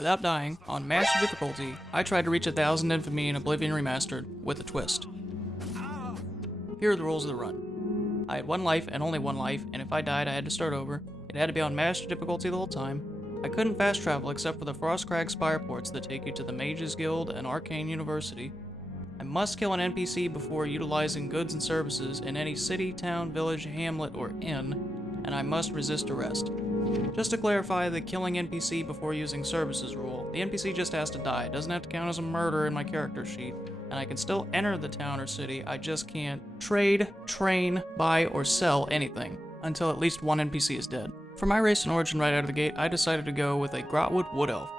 without dying, on Master difficulty, I tried to reach 1000 Infamy in Oblivion Remastered with a twist. Here are the rules of the run. I had 1 life and only 1 life, and if I died I had to start over. It had to be on Master difficulty the whole time. I couldn't fast travel except for the Frostcrag Spire ports that take you to the Mages Guild and Arcane University. I must kill an NPC before utilizing goods and services in any city, town, village, hamlet, or inn, and I must resist arrest. Just to clarify the killing NPC before using services rule, the NPC just has to die. It doesn't have to count as a murder in my character sheet, and I can still enter the town or city, I just can't trade, train, buy, or sell anything until at least 1 NPC is dead. For my race and origin right out of the gate, I decided to go with a Grotwood Wood Elf.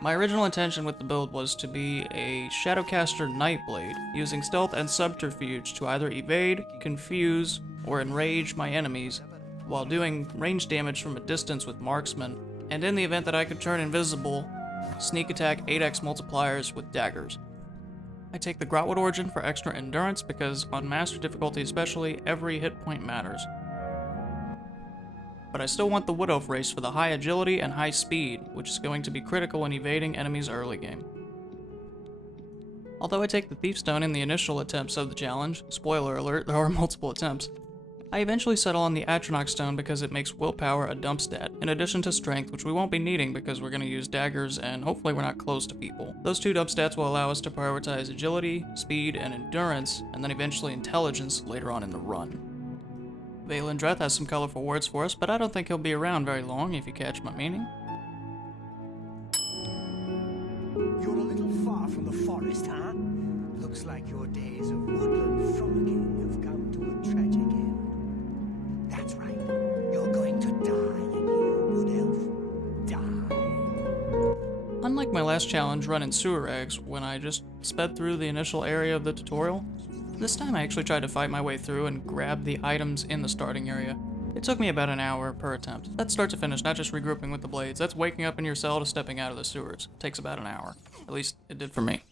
My original intention with the build was to be a Shadowcaster Nightblade, using stealth and subterfuge to either evade, confuse, or enrage my enemies, while doing range damage from a distance with marksman, and in the event that I could turn invisible, sneak attack 8x multipliers with daggers. I take the Grotwood origin for extra endurance because on Master difficulty especially, every hit point matters. But I still want the Wood Elf race for the high agility and high speed, which is going to be critical when evading enemies early game. Although I take the Thief Stone in the initial attempts of the challenge, spoiler alert, there are multiple attempts, I eventually settle on the Atronach Stone because it makes willpower a dump stat, in addition to strength, which we won't be needing because we're going to use daggers and hopefully we're not close to people. Those 2 dump stats will allow us to prioritize agility, speed, and endurance, and then eventually intelligence later on in the run. Valen Dreth has some colorful words for us, but I don't think he'll be around very long if you catch my meaning. You're a little far from the forest, huh? Looks like your days of woodland frolicking have come to a tragic end. That's right. You're going to die in here, Wood Elf. Die. Unlike my last challenge run in Sewer Rags, when I just sped through the initial area of the tutorial, this time I actually tried to fight my way through and grab the items in the starting area. It took me about an hour per attempt. That's start to finish, not just regrouping with the blades. That's waking up in your cell to stepping out of the sewers. It takes about an hour. At least it did for me.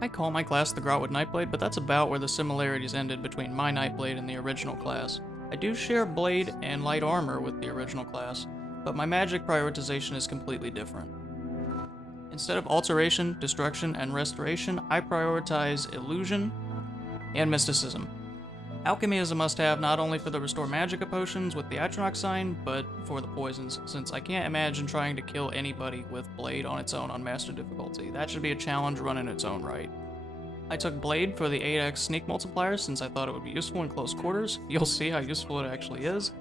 I call my class the Grotwood Nightblade, but that's about where the similarities ended between my Nightblade and the original class. I do share blade and light armor with the original class, but my magic prioritization is completely different. Instead of alteration, destruction, and restoration, I prioritize illusion and mysticism. Alchemy is a must-have not only for the restore magicka potions with the Atronach sign, but for the poisons, since I can't imagine trying to kill anybody with Blade on its own on Master difficulty. That should be a challenge run in its own right. I took Blade for the 8x sneak multiplier since I thought it would be useful in close quarters. You'll see how useful it actually is.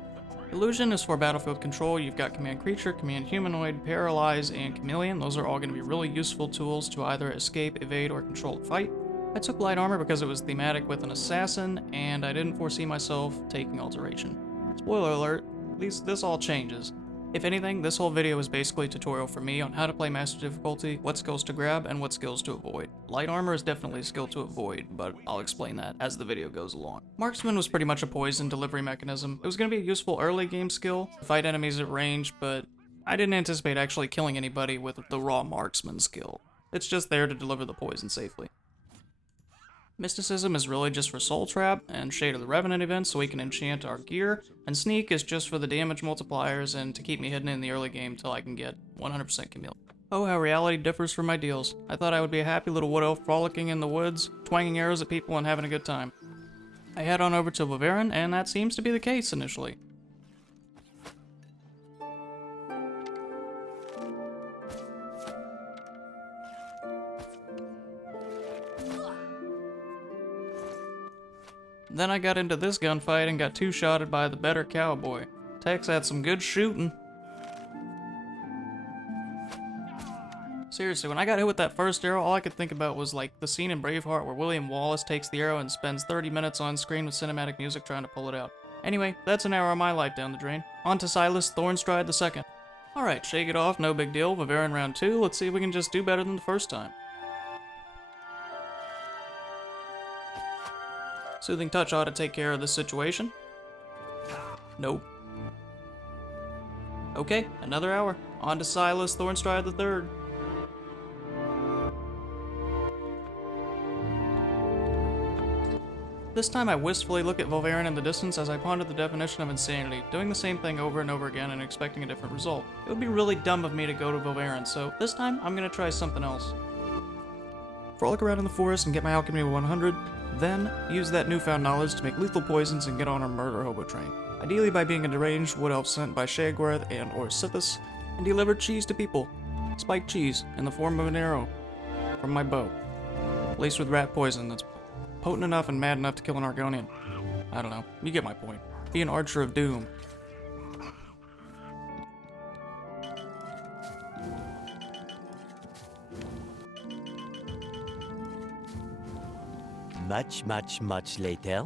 Illusion is for battlefield control. You've got Command Creature, Command Humanoid, Paralyze, and Chameleon. Those are all going to be really useful tools to either escape, evade, or control a fight. I took light armor because it was thematic with an assassin, and I didn't foresee myself taking alteration. Spoiler alert, this all changes. If anything, this whole video is basically a tutorial for me on how to play Master Difficulty, what skills to grab, and what skills to avoid. Light armor is definitely a skill to avoid, but I'll explain that as the video goes along. Marksman was pretty much a poison delivery mechanism. It was going to be a useful early game skill to fight enemies at range, but I didn't anticipate actually killing anybody with the raw marksman skill. It's just there to deliver the poison safely. Mysticism is really just for Soul Trap and Shade of the Revenant events so we can enchant our gear, and Sneak is just for the damage multipliers and to keep me hidden in the early game till I can get 100% Chameleon. Oh, how reality differs from ideals. I thought I would be a happy little wood elf frolicking in the woods, twanging arrows at people and having a good time. I head on over to Valen, and that seems to be the case initially. Then I got into this gunfight and got two-shotted by the better cowboy. Tex had some good shooting. Seriously, when I got hit with that first arrow, all I could think about was like the scene in Braveheart where William Wallace takes the arrow and spends 30 minutes on screen with cinematic music trying to pull it out. Anyway, that's an hour of my life down the drain. On to Silas Thornstride II. Alright, shake it off, no big deal. Vivarian round 2, let's see if we can just do better than the first time. Soothing Touch ought to take care of this situation. Nope. Okay, another hour. On to Silas Thornstride III. This time I wistfully look at Valen in the distance as I ponder the definition of insanity, doing the same thing over and over again and expecting a different result. It would be really dumb of me to go to Valen, so this time I'm gonna try something else. Frolic around in the forest and get my Alchemy to 100, then use that newfound knowledge to make lethal poisons and get on our murder hobo train. Ideally by being a deranged wood elf sent by Shagworth and or Sithis, and deliver cheese to people. Spiked cheese, in the form of an arrow, from my bow. Laced with rat poison that's potent enough and mad enough to kill an Argonian. I don't know, you get my point. Be an Archer of Doom. Much later.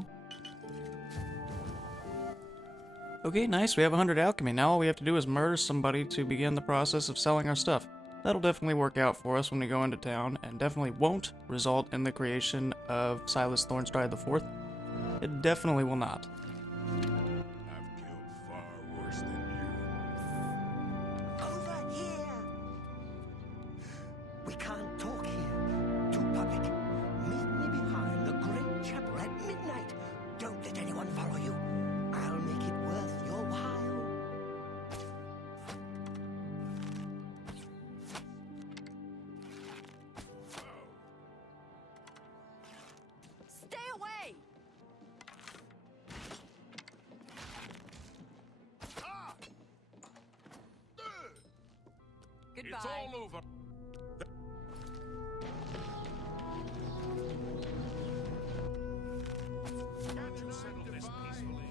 Okay, nice, we have 100 alchemy. Now all we have to do is murder somebody to begin the process of selling our stuff. That'll definitely work out for us when we go into town, and definitely won't result in the creation of Silas Thornstride IV. It definitely will not. I've killed far worse than you. Over here! We can't talk here. Too public. Meet me behind the great chapel at midnight. Don't let anyone follow you. I'll make it worth your while. Stay away! Goodbye. It's all over. Can't you settle this peacefully?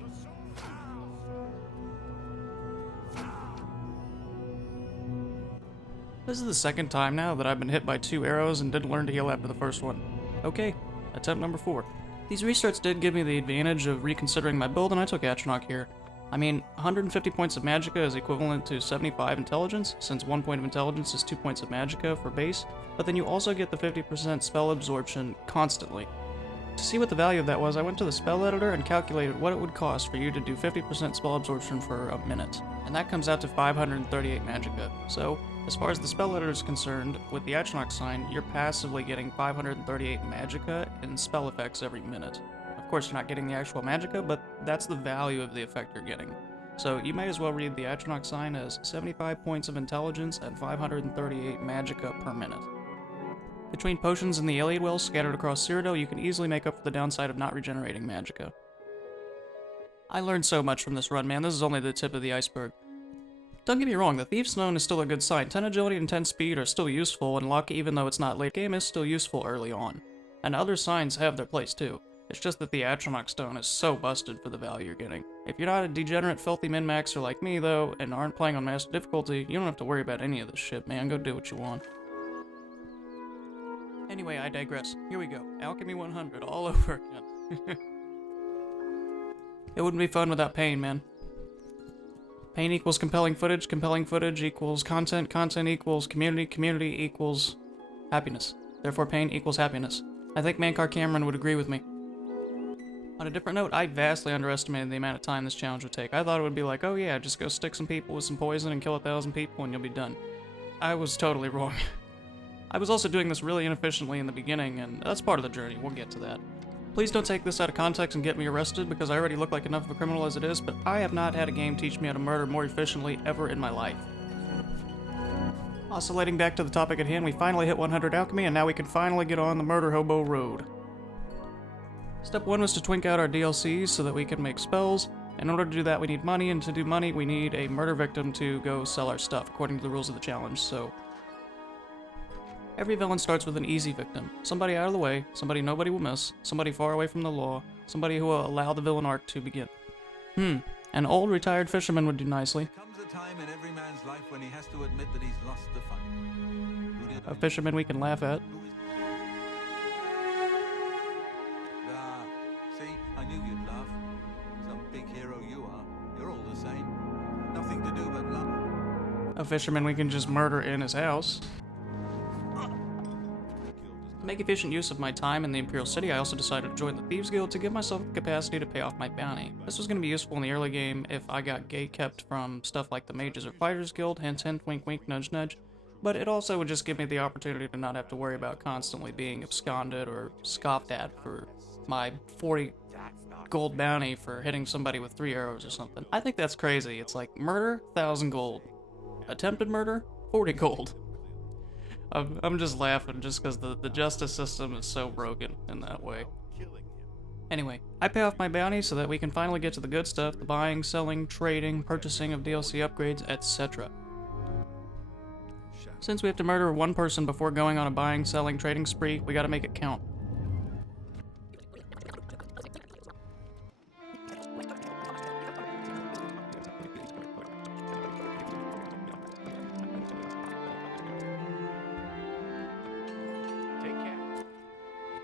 This is the second time now that I've been hit by 2 arrows and didn't learn to heal after the first one. Okay, attempt number 4. These restarts did give me the advantage of reconsidering my build, and I took Atronach here. I mean, 150 points of magicka is equivalent to 75 intelligence, since 1 point of intelligence is 2 points of magicka for base, but then you also get the 50% spell absorption constantly. To see what the value of that was, I went to the spell editor and calculated what it would cost for you to do 50% spell absorption for a minute, and that comes out to 538 magicka. So, as far as the spell editor is concerned, with the Atronach sign, you're passively getting 538 magicka in spell effects every minute. Of course, you're not getting the actual magicka, but that's the value of the effect you're getting. So you may as well read the Atronach sign as 75 points of intelligence and 538 magicka per minute. Between potions and the Iliad Wells scattered across Cyrodiil, you can easily make up for the downside of not regenerating magicka. I learned so much from this run, man. This is only the tip of the iceberg. Don't get me wrong, the Thieves Stone is still a good sign. 10 agility and 10 speed are still useful, and luck, even though it's not late game, is still useful early on. And other signs have their place too. It's just that the Atronach Stone is so busted for the value you're getting. If you're not a degenerate filthy min-maxer like me though, and aren't playing on Master Difficulty, you don't have to worry about any of this shit, man. Go do what you want. Anyway, I digress. Here we go. Alchemy 100 all over again. It wouldn't be fun without pain, man. Pain equals compelling footage equals content, content equals community, community equals happiness. Therefore, pain equals happiness. I think Mankar Cameron would agree with me. On a different note, I vastly underestimated the amount of time this challenge would take. I thought it would be like, oh yeah, just go stick some people with some poison and kill 1,000 people and you'll be done. I was totally wrong. I was also doing this really inefficiently in the beginning, and that's part of the journey. We'll get to that. Please don't take this out of context and get me arrested, because I already look like enough of a criminal as it is, but I have not had a game teach me how to murder more efficiently ever in my life. Oscillating back to the topic at hand, we finally hit 100 alchemy, and now we can finally get on the murder hobo road. Step 1 was to twink out our DLCs so that we can make spells. In order to do that, we need money, and to do money, we need a murder victim to go sell our stuff, according to the rules of the challenge, so... Every villain starts with an easy victim. Somebody out of the way, somebody nobody will miss, somebody far away from the law, somebody who will allow the villain arc to begin. An old retired fisherman would do nicely. Comes a time in every man's life when he has to admit that he's lost the fight. A fisherman we can laugh at. See, I knew you'd laugh. Some big hero you are. You're all the same. Nothing to do but love. A fisherman we can just murder in his house. To make efficient use of my time in the Imperial City, I also decided to join the Thieves Guild to give myself the capacity to pay off my bounty. This was going to be useful in the early game if I got gate-kept from stuff like the Mages or Fighters Guild, hint hint, wink wink, nudge nudge, but it also would just give me the opportunity to not have to worry about constantly being absconded or scoffed at for my 40 gold bounty for hitting somebody with 3 arrows or something. I think that's crazy. It's like, murder, 1,000 gold. Attempted murder, 40 gold. I'm just laughing just because the justice system is so broken in that way. Anyway, I pay off my bounty so that we can finally get to the good stuff, the buying, selling, trading, purchasing of DLC upgrades, etc. Since we have to murder one person before going on a buying, selling, trading spree, we gotta make it count.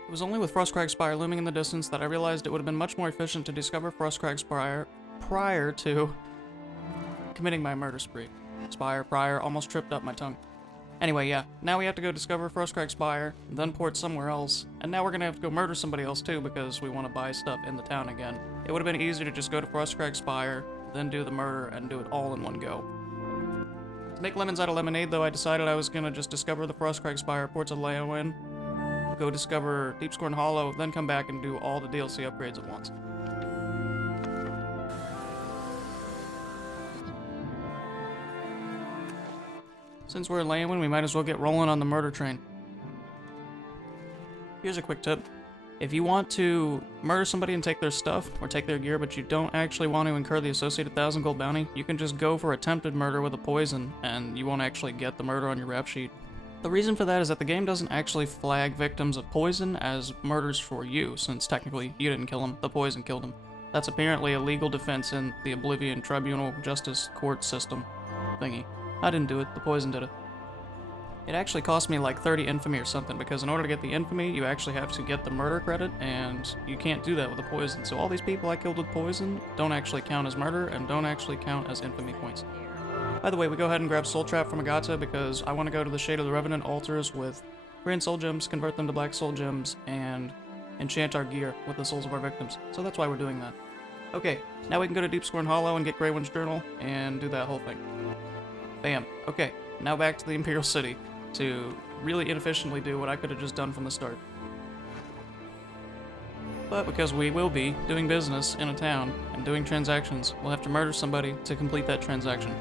It was only with Frostcrag Spire looming in the distance that I realized it would have been much more efficient to discover Frostcrag Spire prior to committing my murder spree. Spire, prior, almost tripped up my tongue. Anyway, yeah, now we have to go discover Frostcrag Spire, then port somewhere else, and now we're gonna have to go murder somebody else too because we want to buy stuff in the town again. It would have been easier to just go to Frostcrag Spire, then do the murder, and do it all in one go. To make lemons out of lemonade, though, I decided I was gonna just discover the Frostcrag Spire, ports of Leyawin, go discover Deepscorn Hollow, then come back and do all the DLC upgrades at once. Since we're in Leyawin, we might as well get rolling on the murder train. Here's a quick tip. If you want to murder somebody and take their stuff, or take their gear, but you don't actually want to incur the associated 1,000 gold bounty, you can just go for attempted murder with a poison, and you won't actually get the murder on your rap sheet. The reason for that is that the game doesn't actually flag victims of poison as murders for you, since technically you didn't kill them, the poison killed them. That's apparently a legal defense in the Oblivion Tribunal Justice Court system thingy. I didn't do it, the poison did it. It actually cost me like 30 infamy or something, because in order to get the infamy, you actually have to get the murder credit, and you can't do that with the poison. So all these people I killed with poison don't actually count as murder, and don't actually count as infamy points. By the way, we go ahead and grab Soul Trap from Agata because I want to go to the Shade of the Revenant altars with green soul gems, convert them to black soul gems, and enchant our gear with the souls of our victims. So that's why we're doing that. Okay, now we can go to Deepscorn Hollow and get Greywind's Journal and do that whole thing. Bam. Okay, now back to the Imperial City to really inefficiently do what I could have just done from the start. But because we will be doing business in a town and doing transactions, we'll have to murder somebody to complete that transaction.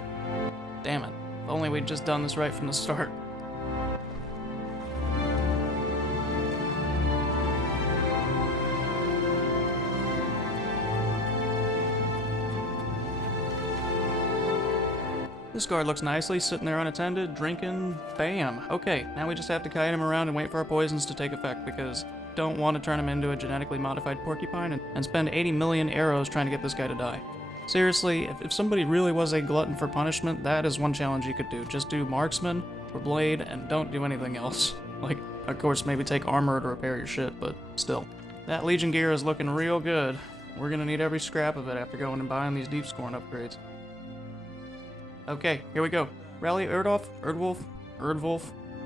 Damn it. If only we'd just done this right from the start. This guard looks nicely, sitting there unattended, drinking. Bam. Okay, now we just have to kite him around and wait for our poisons to take effect, because don't want to turn him into a genetically modified porcupine and spend 80 million arrows trying to get this guy to die. Seriously, if somebody really was a glutton for punishment, that is one challenge you could do. Just do marksman or blade and don't do anything else. Like, Of course, maybe take armor to repair your shit, but still. That Legion gear is looking real good. We're gonna need every scrap of it after going and buying these deep scoring upgrades. Okay, here we go. Rally Erdwolf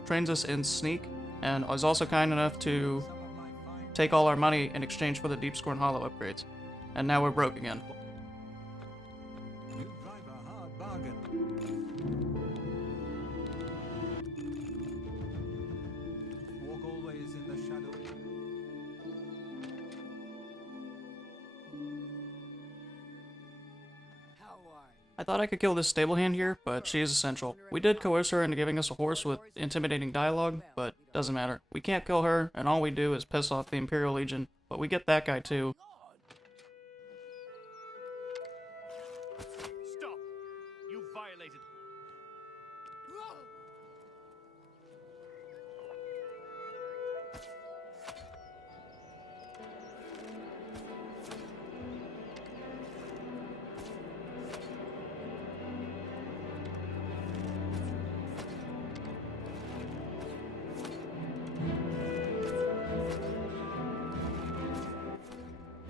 trains us in Sneak, and is also kind enough to take all our money in exchange for the deep scoring hollow upgrades. And now we're broke again. You drive a hard bargain. Walk always in the shadow. I thought I could kill this stable hand here, but she is essential. We did coerce her into giving us a horse with intimidating dialogue, but doesn't matter. We can't kill her, and all we do is piss off the Imperial Legion, but we get that guy too. Stop! You violated.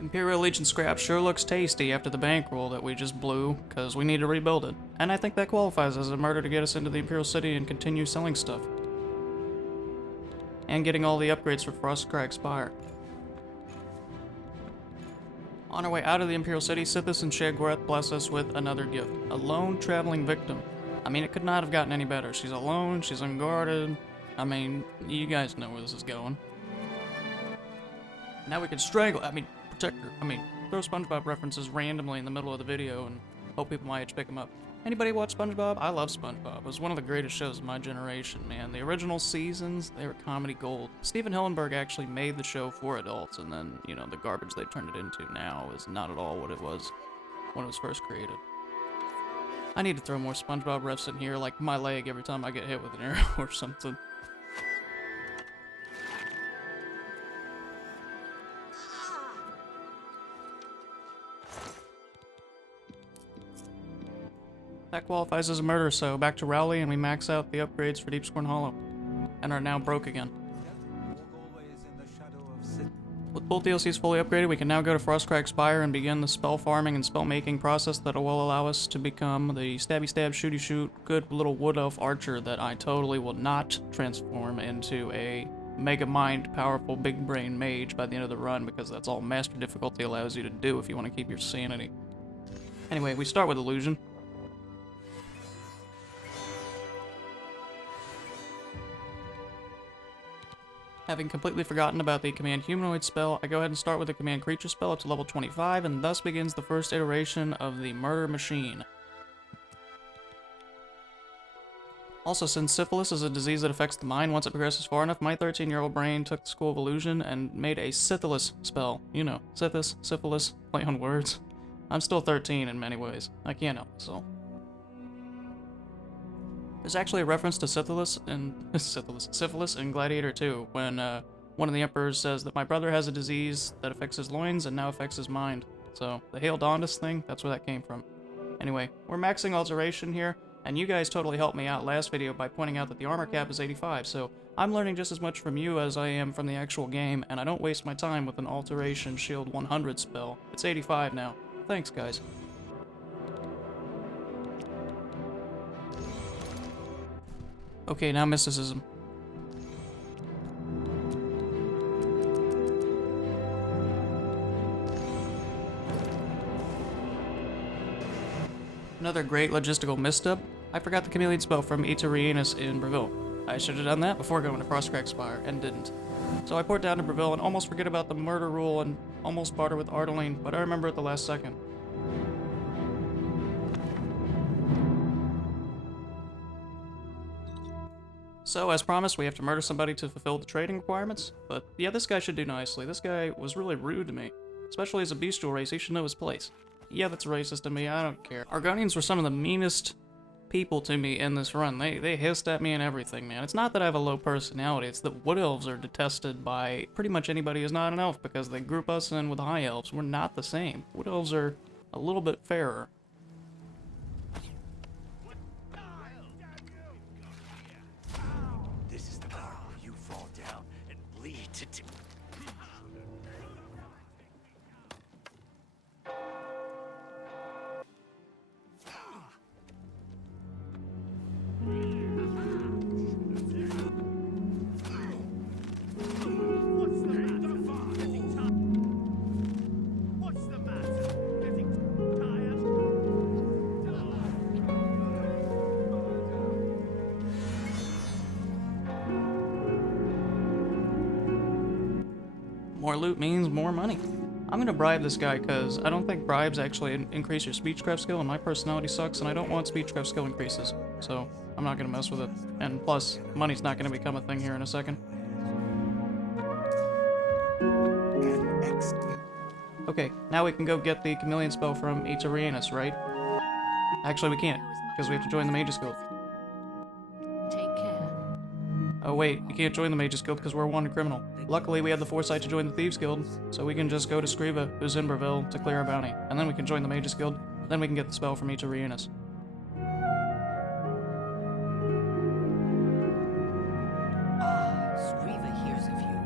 Imperial Legion scrap sure looks tasty after the bankroll that we just blew, because we need to rebuild it. And I think that qualifies as a murder to get us into the Imperial City and continue selling stuff. And getting all the upgrades for Frostcrag Spire. On our way out of the Imperial City, Sithis and Skingrad bless us with another gift. A lone traveling victim. I mean, it could not have gotten any better. She's alone, she's unguarded. I mean, you guys know where this is going. Now we can protect her. Throw SpongeBob references randomly in the middle of the video and hope people my age pick them up. Anybody watch SpongeBob? I love SpongeBob. It was one of the greatest shows of my generation, man. The original seasons, they were comedy gold. Steven Hillenburg actually made the show for adults, and then, you know, the garbage they turned it into now is not at all what it was when it was first created. I need to throw more SpongeBob refs in here, like my leg every time I get hit with an arrow or something. That qualifies as a murder, so back to Rowley and we max out the upgrades for Deep Scorn Hollow. And are now broke again. Walk always in the shadow of Sith. With both DLCs fully upgraded, we can now go to Frostcrag Spire and begin the spell farming and spell making process that will allow us to become the stabby stab shooty shoot good little wood elf archer that I totally will not transform into a mega mind powerful big brain mage by the end of the run, because that's all master difficulty allows you to do if you want to keep your sanity. Anyway, we start with illusion. Having completely forgotten about the command humanoid spell, I go ahead and start with the command creature spell up to level 25, and thus begins the first iteration of the murder machine. Also, since syphilis is a disease that affects the mind once it progresses far enough, my 13-year-old brain took the School of Illusion and made a Sithis spell. You know, Sithis, syphilis, play on words. I'm still 13 in many ways. I can't help myself. There's actually a reference to syphilis in Gladiator 2, when one of the emperors says that my brother has a disease that affects his loins and now affects his mind. So, the Hail Dondus thing, that's where that came from. Anyway, we're maxing alteration here, and you guys totally helped me out last video by pointing out that the armor cap is 85, so I'm learning just as much from you as I am from the actual game, and I don't waste my time with an alteration shield 100 spell. It's 85 now. Thanks, guys. Okay, now mysticism. Another great logistical misstep. I forgot the Chameleon spell from Eterianus in Breville. I should have done that before going to Frostcrag Spire, and didn't. So I port down to Breville and almost forget about the murder rule and almost barter with Ardeline, but I remember at the last second. So, as promised, we have to murder somebody to fulfill the trading requirements. But yeah, this guy should do nicely. This guy was really rude to me. Especially as a bestial race, he should know his place. Yeah, that's racist to me, I don't care. Argonians were some of the meanest people to me in this run. They hissed at me and everything, man. It's not that I have a low personality, it's that Wood Elves are detested by pretty much anybody who's not an elf, because they group us in with High Elves. We're not the same. Wood Elves are a little bit fairer. This is the part where you fall down. more loot means more money. I'm gonna bribe this guy because I don't think bribes actually increase your speechcraft skill, and my personality sucks, and I don't want speechcraft skill increases. So I'm not gonna mess with it. And plus, money's not gonna become a thing here in a second. Okay, now we can go get the Chameleon spell from Terrorize, right? Actually, we can't, because we have to join the Mages Guild. Take care. Oh wait, you can't join the Mages Guild because we're a wanted criminal. Luckily, we have the foresight to join the Thieves Guild, so we can just go to Skriva, who's in Breville, to clear our bounty. And then we can join the Mages Guild, then we can get the spell from Terrorize. Skriva hears of you.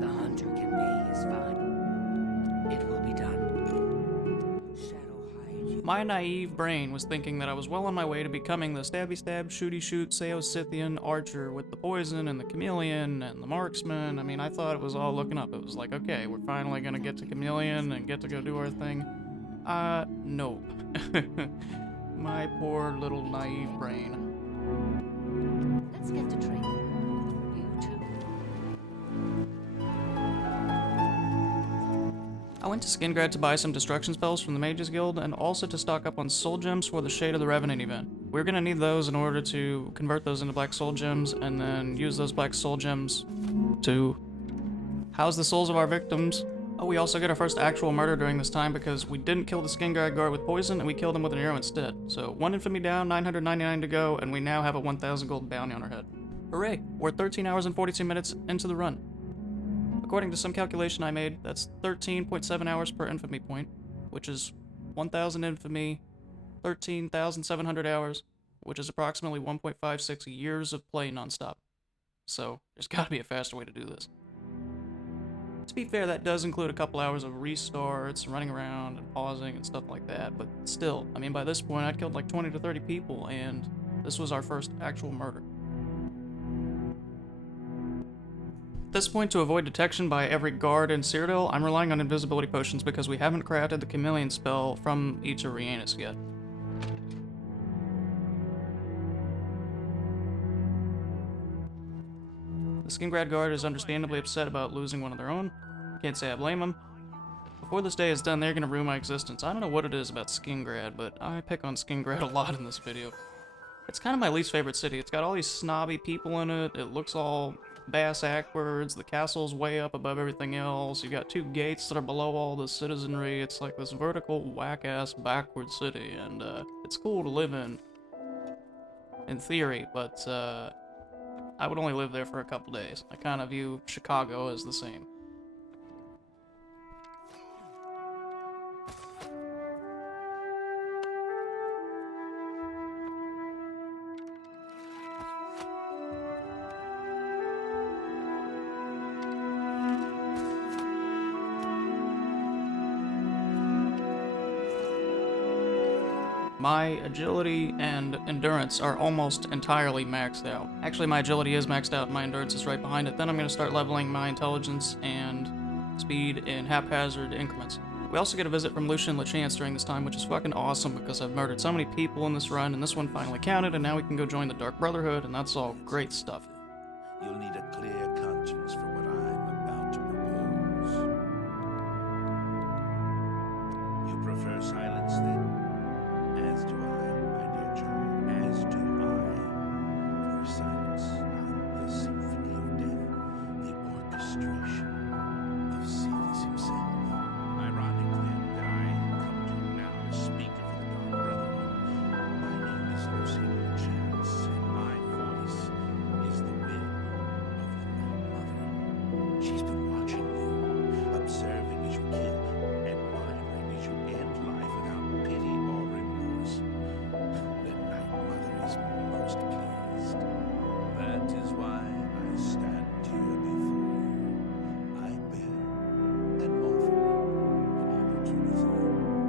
The hunter can pay his fine. It will be done. Shadow hide you. My naive brain was thinking that I was well on my way to becoming the stabby stab, shooty shoot, Scythian archer with the poison and the chameleon and the marksman. I mean, I thought it was all looking up. It was like, okay, we're finally gonna get to chameleon and get to go do our thing. Nope. My poor little naive brain. Let's get to training. You too. I went to Skingrad to buy some destruction spells from the Mages Guild, and also to stock up on soul gems for the Shade of the Revenant event. We're gonna need those in order to convert those into black soul gems, and then use those black soul gems to house the souls of our victims. Oh, we also get our first actual murder during this time because we didn't kill the Skingrad guard with poison, and we killed him with an arrow instead. So 1 infamy down, 999 to go, and we now have a 1,000 gold bounty on our head. Hooray! We're 13 hours and 42 minutes into the run. According to some calculation I made, that's 13.7 hours per infamy point, which is 1,000 infamy, 13,700 hours, which is approximately 1.56 years of play nonstop. So, there's gotta be a faster way to do this. To be fair, that does include a couple hours of restarts, running around and pausing and stuff like that, but still, I mean, by this point I'd killed like 20 to 30 people, and this was our first actual murder. At this point, to avoid detection by every guard in Cyrodiil, I'm relying on invisibility potions because we haven't crafted the Chameleon spell from Terrorize yet. The Skingrad guard is understandably upset about losing one of their own. Can't say I blame them. Before this day is done, they're gonna ruin my existence. I don't know what it is about Skingrad, but I pick on Skingrad a lot in this video. It's kind of my least favorite city. It's got all these snobby people in it. It looks all bass-backwards. The castle's way up above everything else. You got 2 gates that are below all the citizenry. It's like this vertical, whack-ass, backward city, and it's cool to live in theory, but I would only live there for a couple days. I kind of view Chicago as the same. My agility and endurance are almost entirely maxed out. Actually, my agility is maxed out and my endurance is right behind it. Then I'm going to start leveling my intelligence and speed in haphazard increments. We also get a visit from Lucien during this time, which is fucking awesome because I've murdered so many people in this run, and this one finally counted, and now we can go join the Dark Brotherhood, and that's all great stuff. You'll need a clear conscience for what I'm about to propose. You prefer silence, then? As do I, my dear child, as do I. For silence, not the symphony of death, the orchestration of Sithis himself. Ironic, then, that I come to you now as speaker for the Dark Brotherhood. My name is Lucien Chance, and my voice is the will of the Night Mother. She's been watching you, observing as you kill, admiring as you end life without pity or remorse. The Night Mother is most pleased. That is why I stand here before you. I bear an offering, an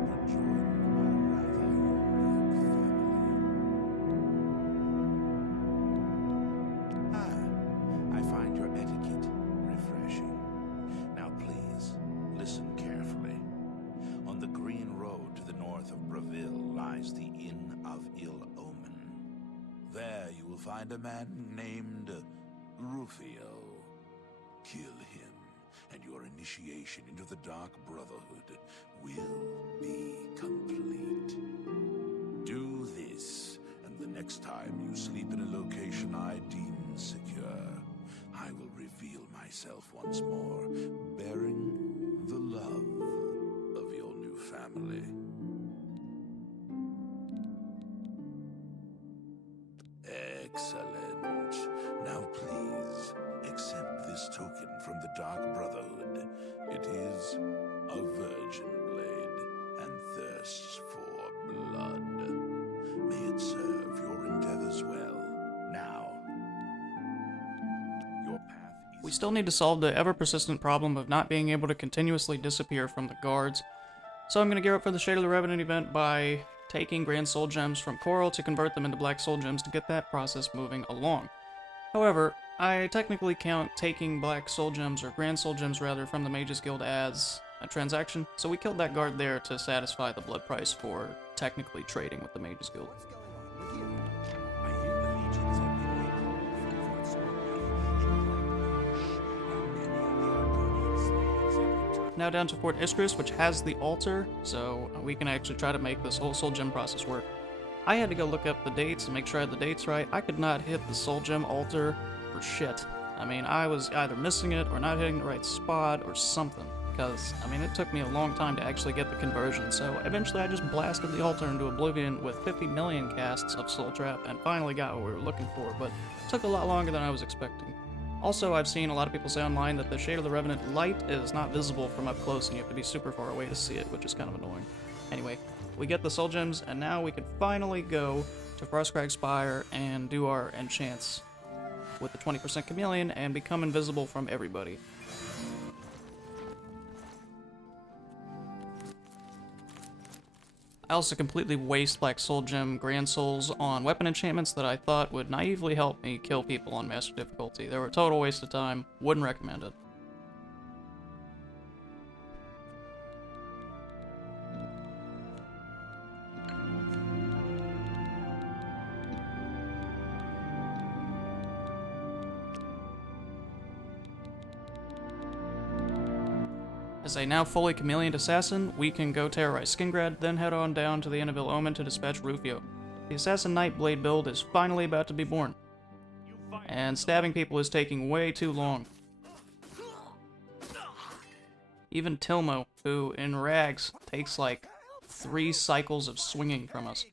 opportunity to join our rather unique family. I find your etiquette refreshing. Now please, listen carefully. On the green road to the north of Breville lies the Inn of Ill Omen. There you will find a man named Rufio. Kill him. and your initiation into the Dark Brotherhood will be complete. Do this, and the next time you sleep in a location I deem secure, I will reveal myself once more, bearing the love of your new family. Excellent. Now please, accept this token from the Dark Brotherhood. It is a virgin blade and thirsts for blood. May it serve your endeavors well. Now, your path is... We still need to solve the ever-persistent problem of not being able to continuously disappear from the guards. So I'm going to gear up for the Shade of the Revenant event by taking Grand Soul Gems from Coral to convert them into Black Soul Gems to get that process moving along. However, I technically count taking Black Soul Gems, or Grand Soul Gems rather, from the Mages Guild as a transaction, so we killed that guard there to satisfy the blood price for technically trading with the Mages Guild. What's going on with you? I hear the legions have been recalled from Fort Swampy in Blackmarsh, and many of the Argonian slaves have returned. Now down to Fort Istrus, which has the altar, so we can actually try to make this whole soul gem process work. I had to go look up the dates and make sure I had the dates right. I could not hit the soul gem altar for shit. I mean, I was either missing it or not hitting the right spot or something. Because, I mean, it took me a long time to actually get the conversion, so eventually I just blasted the altar into Oblivion with 50 million casts of Soul Trap and finally got what we were looking for, but it took a lot longer than I was expecting. Also, I've seen a lot of people say online that the Shade of the Revenant light is not visible from up close and you have to be super far away to see it, which is kind of annoying. Anyway, we get the Soul Gems, and now we can finally go to Frostcrag Spire and do our enchants with the 20% Chameleon and become invisible from everybody. I also completely waste Black Soul Gem Grand Souls on weapon enchantments that I thought would naively help me kill people on Master Difficulty. They were a total waste of time, wouldn't recommend it. As a now fully Chameleoned assassin, we can go terrorize Skingrad, then head on down to the Anvil Omen to dispatch Rufio. The Assassin Nightblade build is finally about to be born, and stabbing people is taking way too long. Even Tilmo, who in rags takes like 3 cycles of swinging from us.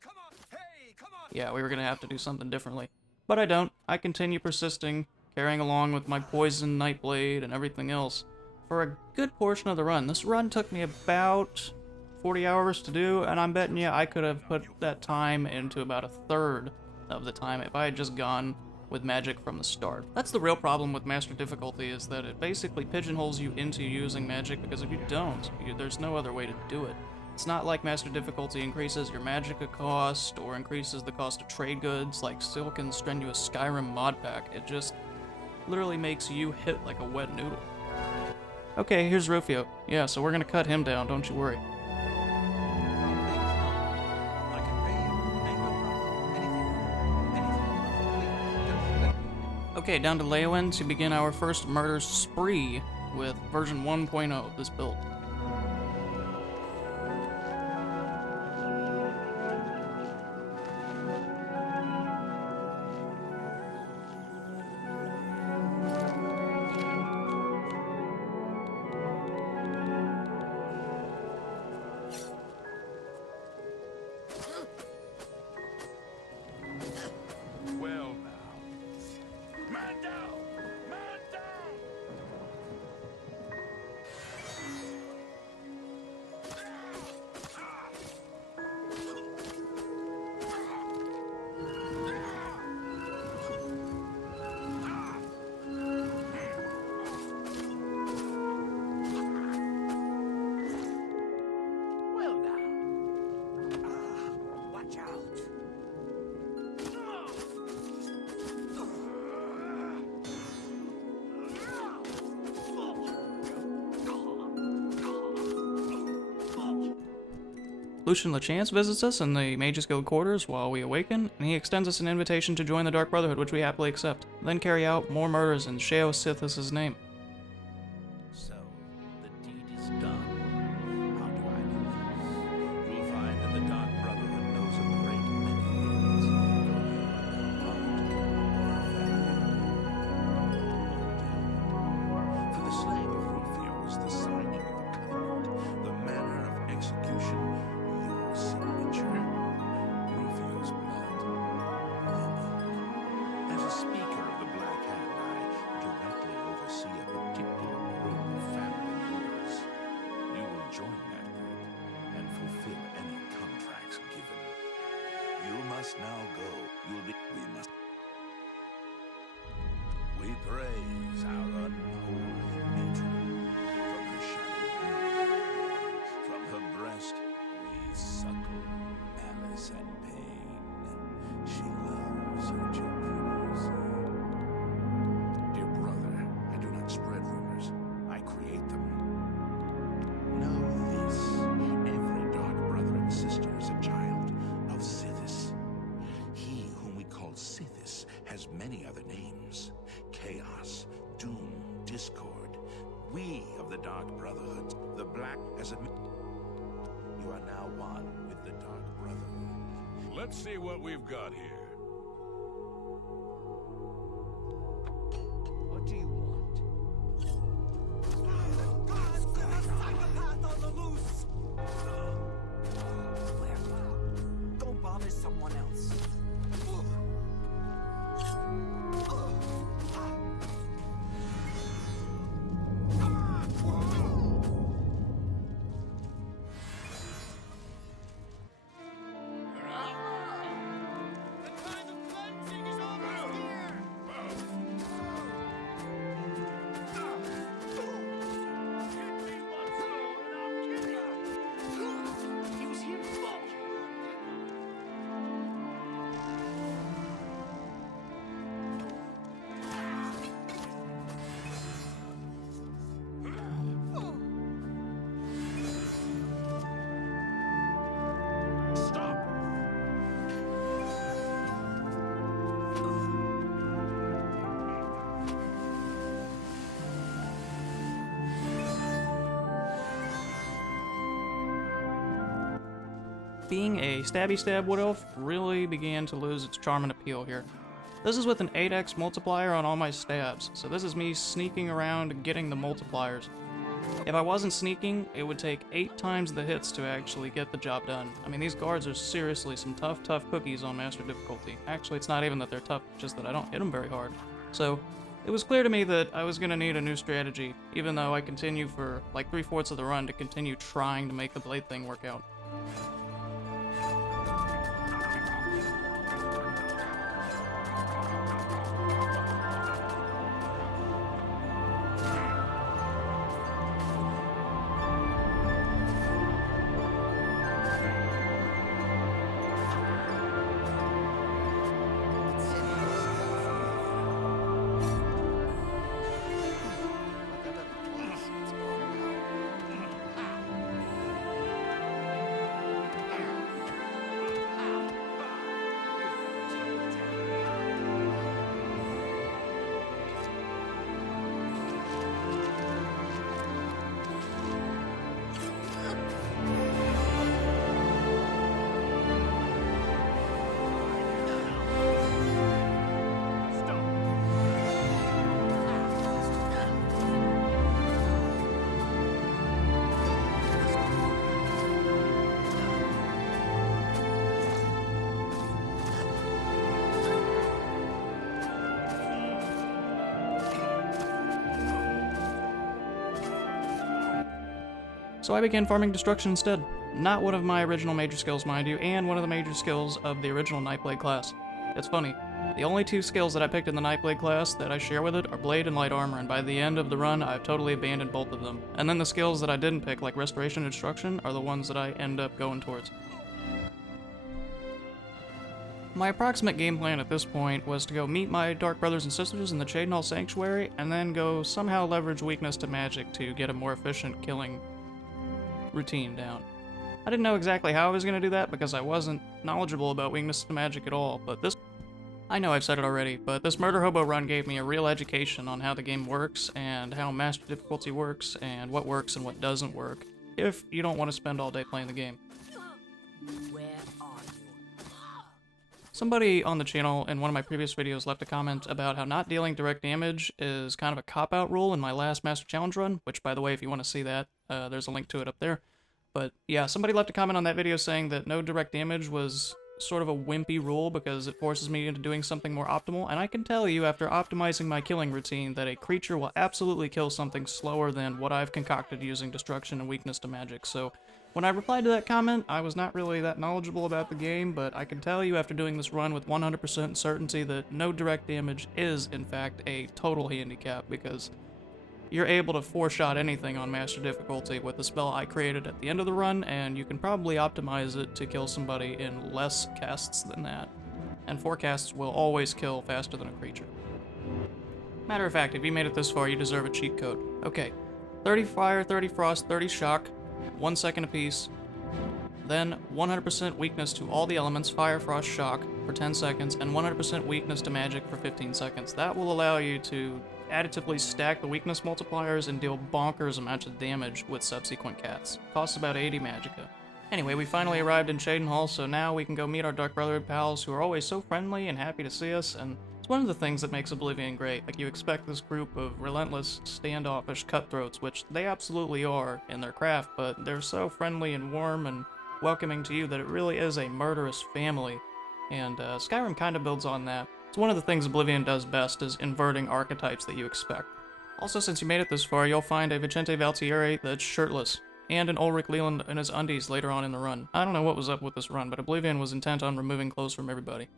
Yeah, we were gonna have to do something differently. But I don't. I continue persisting, carrying along with my poison Nightblade and everything else. For a good portion of the run. This run took me about 40 hours to do, and I'm betting you I could have put that time into about a third of the time if I had just gone with magic from the start. That's the real problem with Master Difficulty, is that it basically pigeonholes you into using magic, because if you don't, there's no other way to do it. It's not like Master Difficulty increases your magicka cost, or increases the cost of trade goods like Silk and Strenuous Skyrim mod pack. It just literally makes you hit like a wet noodle. Okay, here's Rufio. Yeah, so we're gonna cut him down, don't you worry. I can pay you. Name your price. Anything. Please, just let me. Okay, down to Leyawin to begin our first murder spree with version 1.0 of this build. Well now. Man down! Man down! Well now. Watch out. Lucien Lechance visits us in the Mages Guild quarters while we awaken, and he extends us an invitation to join the Dark Brotherhood, which we happily accept, then carry out more murders in Sheo Sithis' name. So, execution, your signature, Rufio's blood, the ink. As a speaker of the Black Hand, I directly oversee a particular group of family members. You will join that group and fulfill any contracts given. You must now go. We praise our unholy matron. From her shadow, from her breast, we suckle malice and pain. She loves her children. Dear brother, I do not spread rumors. I create them. Know this. Every dark brother and sister is a child of Sithis. He whom we call Sithis has many other names. Chaos, doom, discord. We of the Dark Brotherhood, the Black as a... You are now one with the Dark Brotherhood. Let's see what we've got here. What do you want? God's got a psychopath on the loose! Where? Go bother someone else. Being a stabby stab wood elf really began to lose its charm and appeal here. This is with an 8x multiplier on all my stabs, so this is me sneaking around getting the multipliers. If I wasn't sneaking, it would take 8 times the hits to actually get the job done. I mean, these guards are seriously some tough cookies on Master difficulty. Actually, it's not even that they're tough, it's just that I don't hit them very hard. So, it was clear to me that I was gonna need a new strategy, even though I continue for like 3/4 of the run to continue trying to make the blade thing work out. So I began farming destruction instead. Not one of my original major skills, mind you, and one of the major skills of the original Nightblade class. It's funny, the only 2 skills that I picked in the Nightblade class that I share with it are Blade and Light Armor, and by the end of the run, I've totally abandoned both of them. And then the skills that I didn't pick, like Restoration and Destruction, are the ones that I end up going towards. My approximate game plan at this point was to go meet my Dark Brothers and Sisters in the Chadenhall Sanctuary, and then go somehow leverage weakness to magic to get a more efficient killing routine down. I didn't know exactly how I was going to do that because I wasn't knowledgeable about weakness to magic at all, but this... I know I've said it already, but this Murder Hobo run gave me a real education on how the game works, and how Master difficulty works, and what works and what doesn't work, if you don't want to spend all day playing the game. Where are you? Somebody on the channel in one of my previous videos left a comment about how not dealing direct damage is kind of a cop-out rule in my last Master Challenge run, which, by the way, if you want to see that, there's a link to it up there. But yeah, somebody left a comment on that video saying that no direct damage was sort of a wimpy rule because it forces me into doing something more optimal, and I can tell you after optimizing my killing routine that a creature will absolutely kill something slower than what I've concocted using destruction and weakness to magic. So when I replied to that comment, I was not really that knowledgeable about the game, but I can tell you after doing this run with 100% certainty that no direct damage is, in fact, a total handicap, because you're able to four-shot anything on Master Difficulty with the spell I created at the end of the run, and you can probably optimize it to kill somebody in less casts than that. And 4 casts will always kill faster than a creature. Matter of fact, if you made it this far, you deserve a cheat code. Okay, 30 fire, 30 frost, 30 shock, 1 second apiece. Then 100% weakness to all the elements, fire, frost, shock, for 10 seconds, and 100% weakness to magic for 15 seconds. That will allow you to additively stack the weakness multipliers and deal bonkers amounts of damage with subsequent casts. Costs about 80 magicka. Anyway, we finally arrived in Cheydinhal, so now we can go meet our Dark Brotherhood pals who are always so friendly and happy to see us, and it's one of the things that makes Oblivion great. Like, you expect this group of relentless, standoffish cutthroats, which they absolutely are in their craft, but they're so friendly and warm and welcoming to you that it really is a murderous family, and Skyrim kind of builds on that. It's one of the things Oblivion does best, is inverting archetypes that you expect. Also, since you made it this far, you'll find a Vicente Valtieri that's shirtless, and an Ulrich Leland in his undies later on in the run. I don't know what was up with this run, but Oblivion was intent on removing clothes from everybody.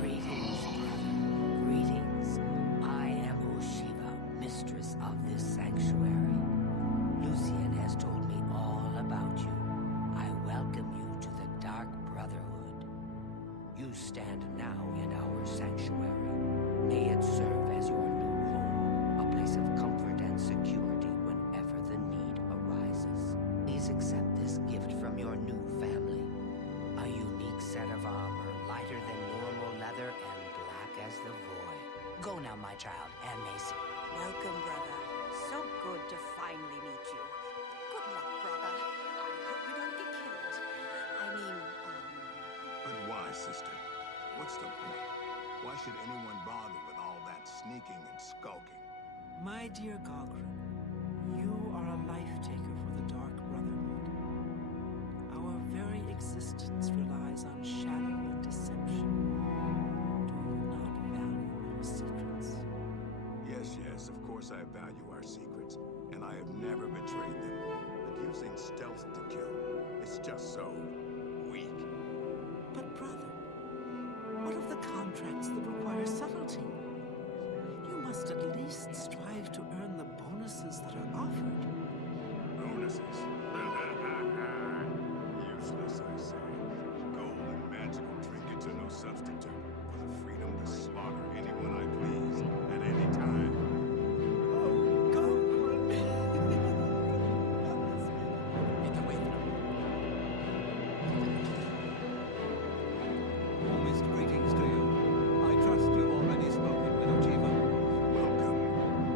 Greetings, brother. Greetings. I am Oshiva, mistress of this sanctuary. Lucien has told me all about you. I welcome you to the Dark Brotherhood. You stand now in our sanctuary. May it serve as your new home, a place of comfort and security whenever the need arises. Please accept this gift from your new family. A unique set of armor, lighter than normal leather and black as the void. Go now, my child, and Macy. Welcome, brother. So good to finally meet you. Good luck, brother. I hope you don't get killed. I mean, But why, sister? What's the point? Why should anyone bother with all that sneaking and skulking? My dear Gogren, you are a life-taker for the Dark Brotherhood. Our very existence relies on shadow and deception. Do you not value our secrets? Yes, of course I value our secrets, and I have never betrayed them. But using stealth to kill, it's just so weak. But brother, what of the contracts that require subtlety? You must at least strive to earn the bonuses that are offered. Bonuses? Useless, I say. Gold and magical trinkets are no substitute for the freedom to slaughter anyone I please at any time. Oh, Gogren. Get away from me. Warmest greetings to you. I trust you've already spoken with Ojiva.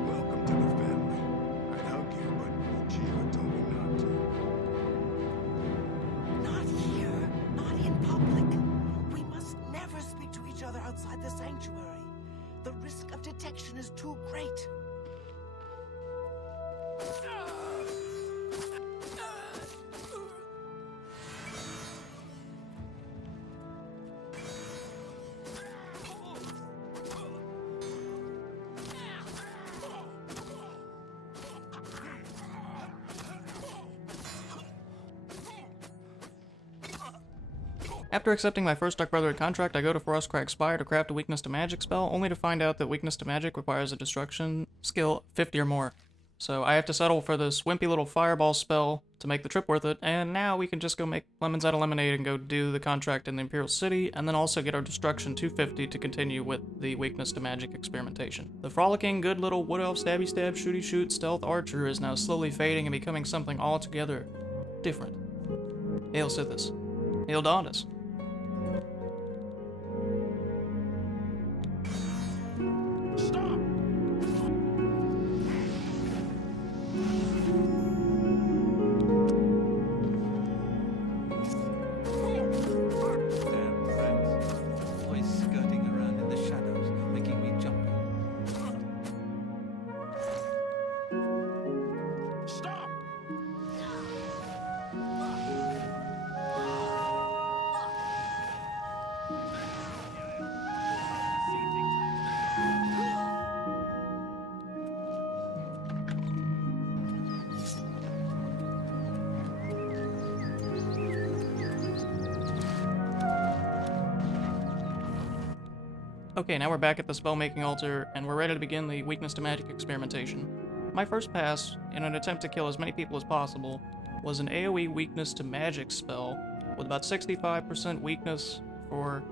Welcome to the family. I'd hug you, but Ojiva told me not to. Not here. Not in public. We must never speak to each other outside the sanctuary. The risk of detection is too great. After accepting my first Dark Brotherhood contract, I go to Frostcrag Spire to craft a weakness to magic spell, only to find out that weakness to magic requires a destruction skill 50 or more. So I have to settle for this wimpy little fireball spell to make the trip worth it, and now we can just go make lemons out of lemonade and go do the contract in the Imperial City, and then also get our destruction 250 to continue with the weakness to magic experimentation. The frolicking, good little wood elf stabby stab shooty shoot stealth archer is now slowly fading and becoming something altogether different. Hail Sithis. Hail Dauntus. Stop! Damn friends. Always skirting around in the shadows, making me jump. Okay, now we're back at the spellmaking altar, and we're ready to begin the weakness to magic experimentation. My first pass, in an attempt to kill as many people as possible, was an AoE weakness to magic spell, with about 65% weakness for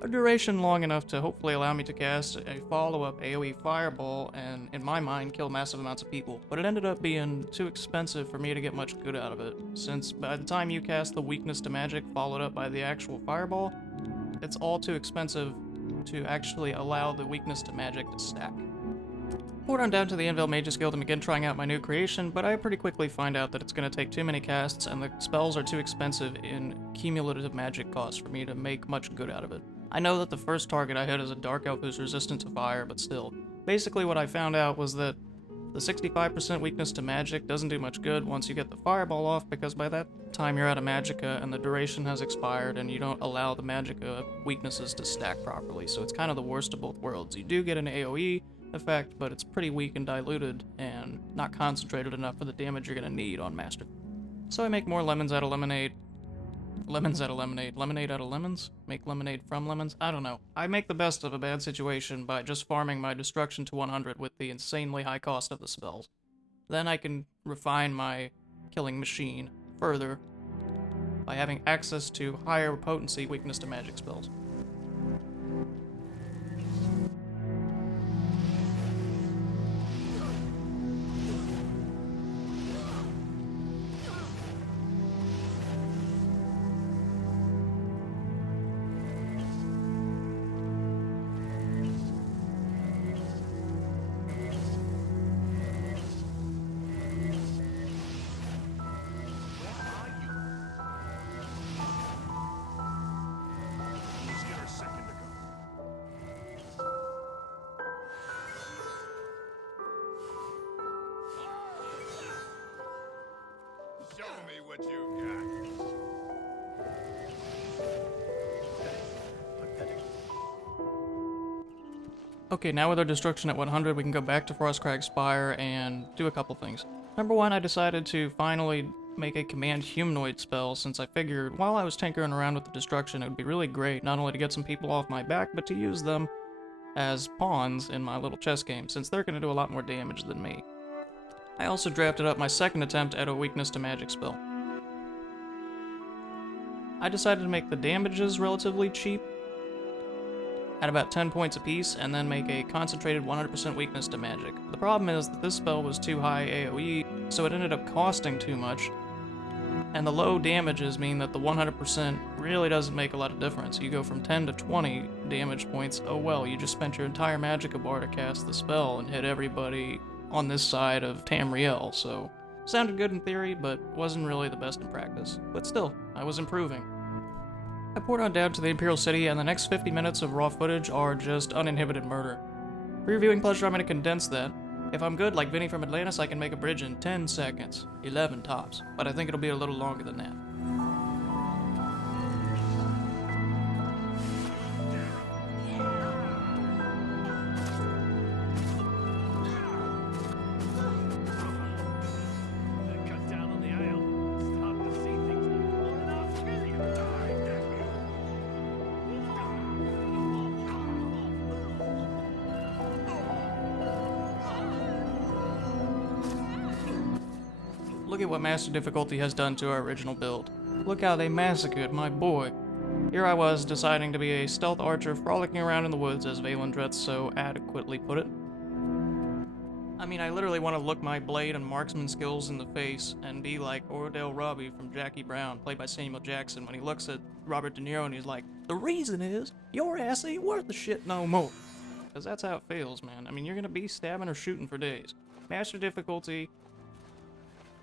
a duration long enough to hopefully allow me to cast a follow-up AoE fireball and, in my mind, kill massive amounts of people. But it ended up being too expensive for me to get much good out of it, since by the time you cast the weakness to magic followed up by the actual fireball, it's all too expensive to actually allow the weakness to magic to stack. Poured on down to the Anvil Mages Guild and begin trying out my new creation, but I pretty quickly find out that it's going to take too many casts and the spells are too expensive in cumulative magic costs for me to make much good out of it. I know that the first target I hit is a Dark Elf who's resistant to fire, but still. Basically what I found out was that the 65% weakness to magic doesn't do much good once you get the fireball off, because by that time you're out of magicka and the duration has expired and you don't allow the magicka weaknesses to stack properly, so it's kind of the worst of both worlds. You do get an AoE effect, but it's pretty weak and diluted and not concentrated enough for the damage you're going to need on Master. So I make more lemons out of lemonade. Lemons out of lemonade. Lemonade out of lemons? Make lemonade from lemons? I don't know. I make the best of a bad situation by just farming my destruction to 100 with the insanely high cost of the spells. Then I can refine my killing machine further by having access to higher potency weakness to magic spells. Just give her a second to go. Show me what you've got. Pathetic. Okay, now with our destruction at 100, we can go back to Frostcrag Spire and do a couple things. Number one, I decided to finally make a command humanoid spell, since I figured while I was tinkering around with the destruction, it would be really great not only to get some people off my back, but to use them as pawns in my little chess game, since they're going to do a lot more damage than me. I also drafted up my second attempt at a weakness to magic spell. I decided to make the damages relatively cheap, at about 10 points apiece, and then make a concentrated 100% weakness to magic. The problem is that this spell was too high AoE, so it ended up costing too much, and the low damages mean that the 100% really doesn't make a lot of difference. You go from 10 to 20 damage points, oh well, you just spent your entire magicka bar to cast the spell and hit everybody on this side of Tamriel, so sounded good in theory, but wasn't really the best in practice. But still, I was improving. I poured on down to the Imperial City, and the next 50 minutes of raw footage are just uninhibited murder. For your viewing pleasure, I'm going to condense that. If I'm good, like Vinny from Atlantis, I can make a bridge in 10 seconds. 11 tops. But I think it'll be a little longer than that. Cut down on the aisle. Stop to see things like falling off. Die, damn you. Look at what Master Difficulty has done to our original build. Look how they massacred my boy. Here I was, deciding to be a stealth archer frolicking around in the woods, as Valen Dreth so adequately put it. I mean, I literally want to look my blade and marksman skills in the face and be like Ordell Robbie from Jackie Brown, played by Samuel Jackson, when he looks at Robert De Niro and he's like, "The reason is, your ass ain't worth the shit no more." Because that's how it feels, man. I mean, you're going to be stabbing or shooting for days. Master Difficulty,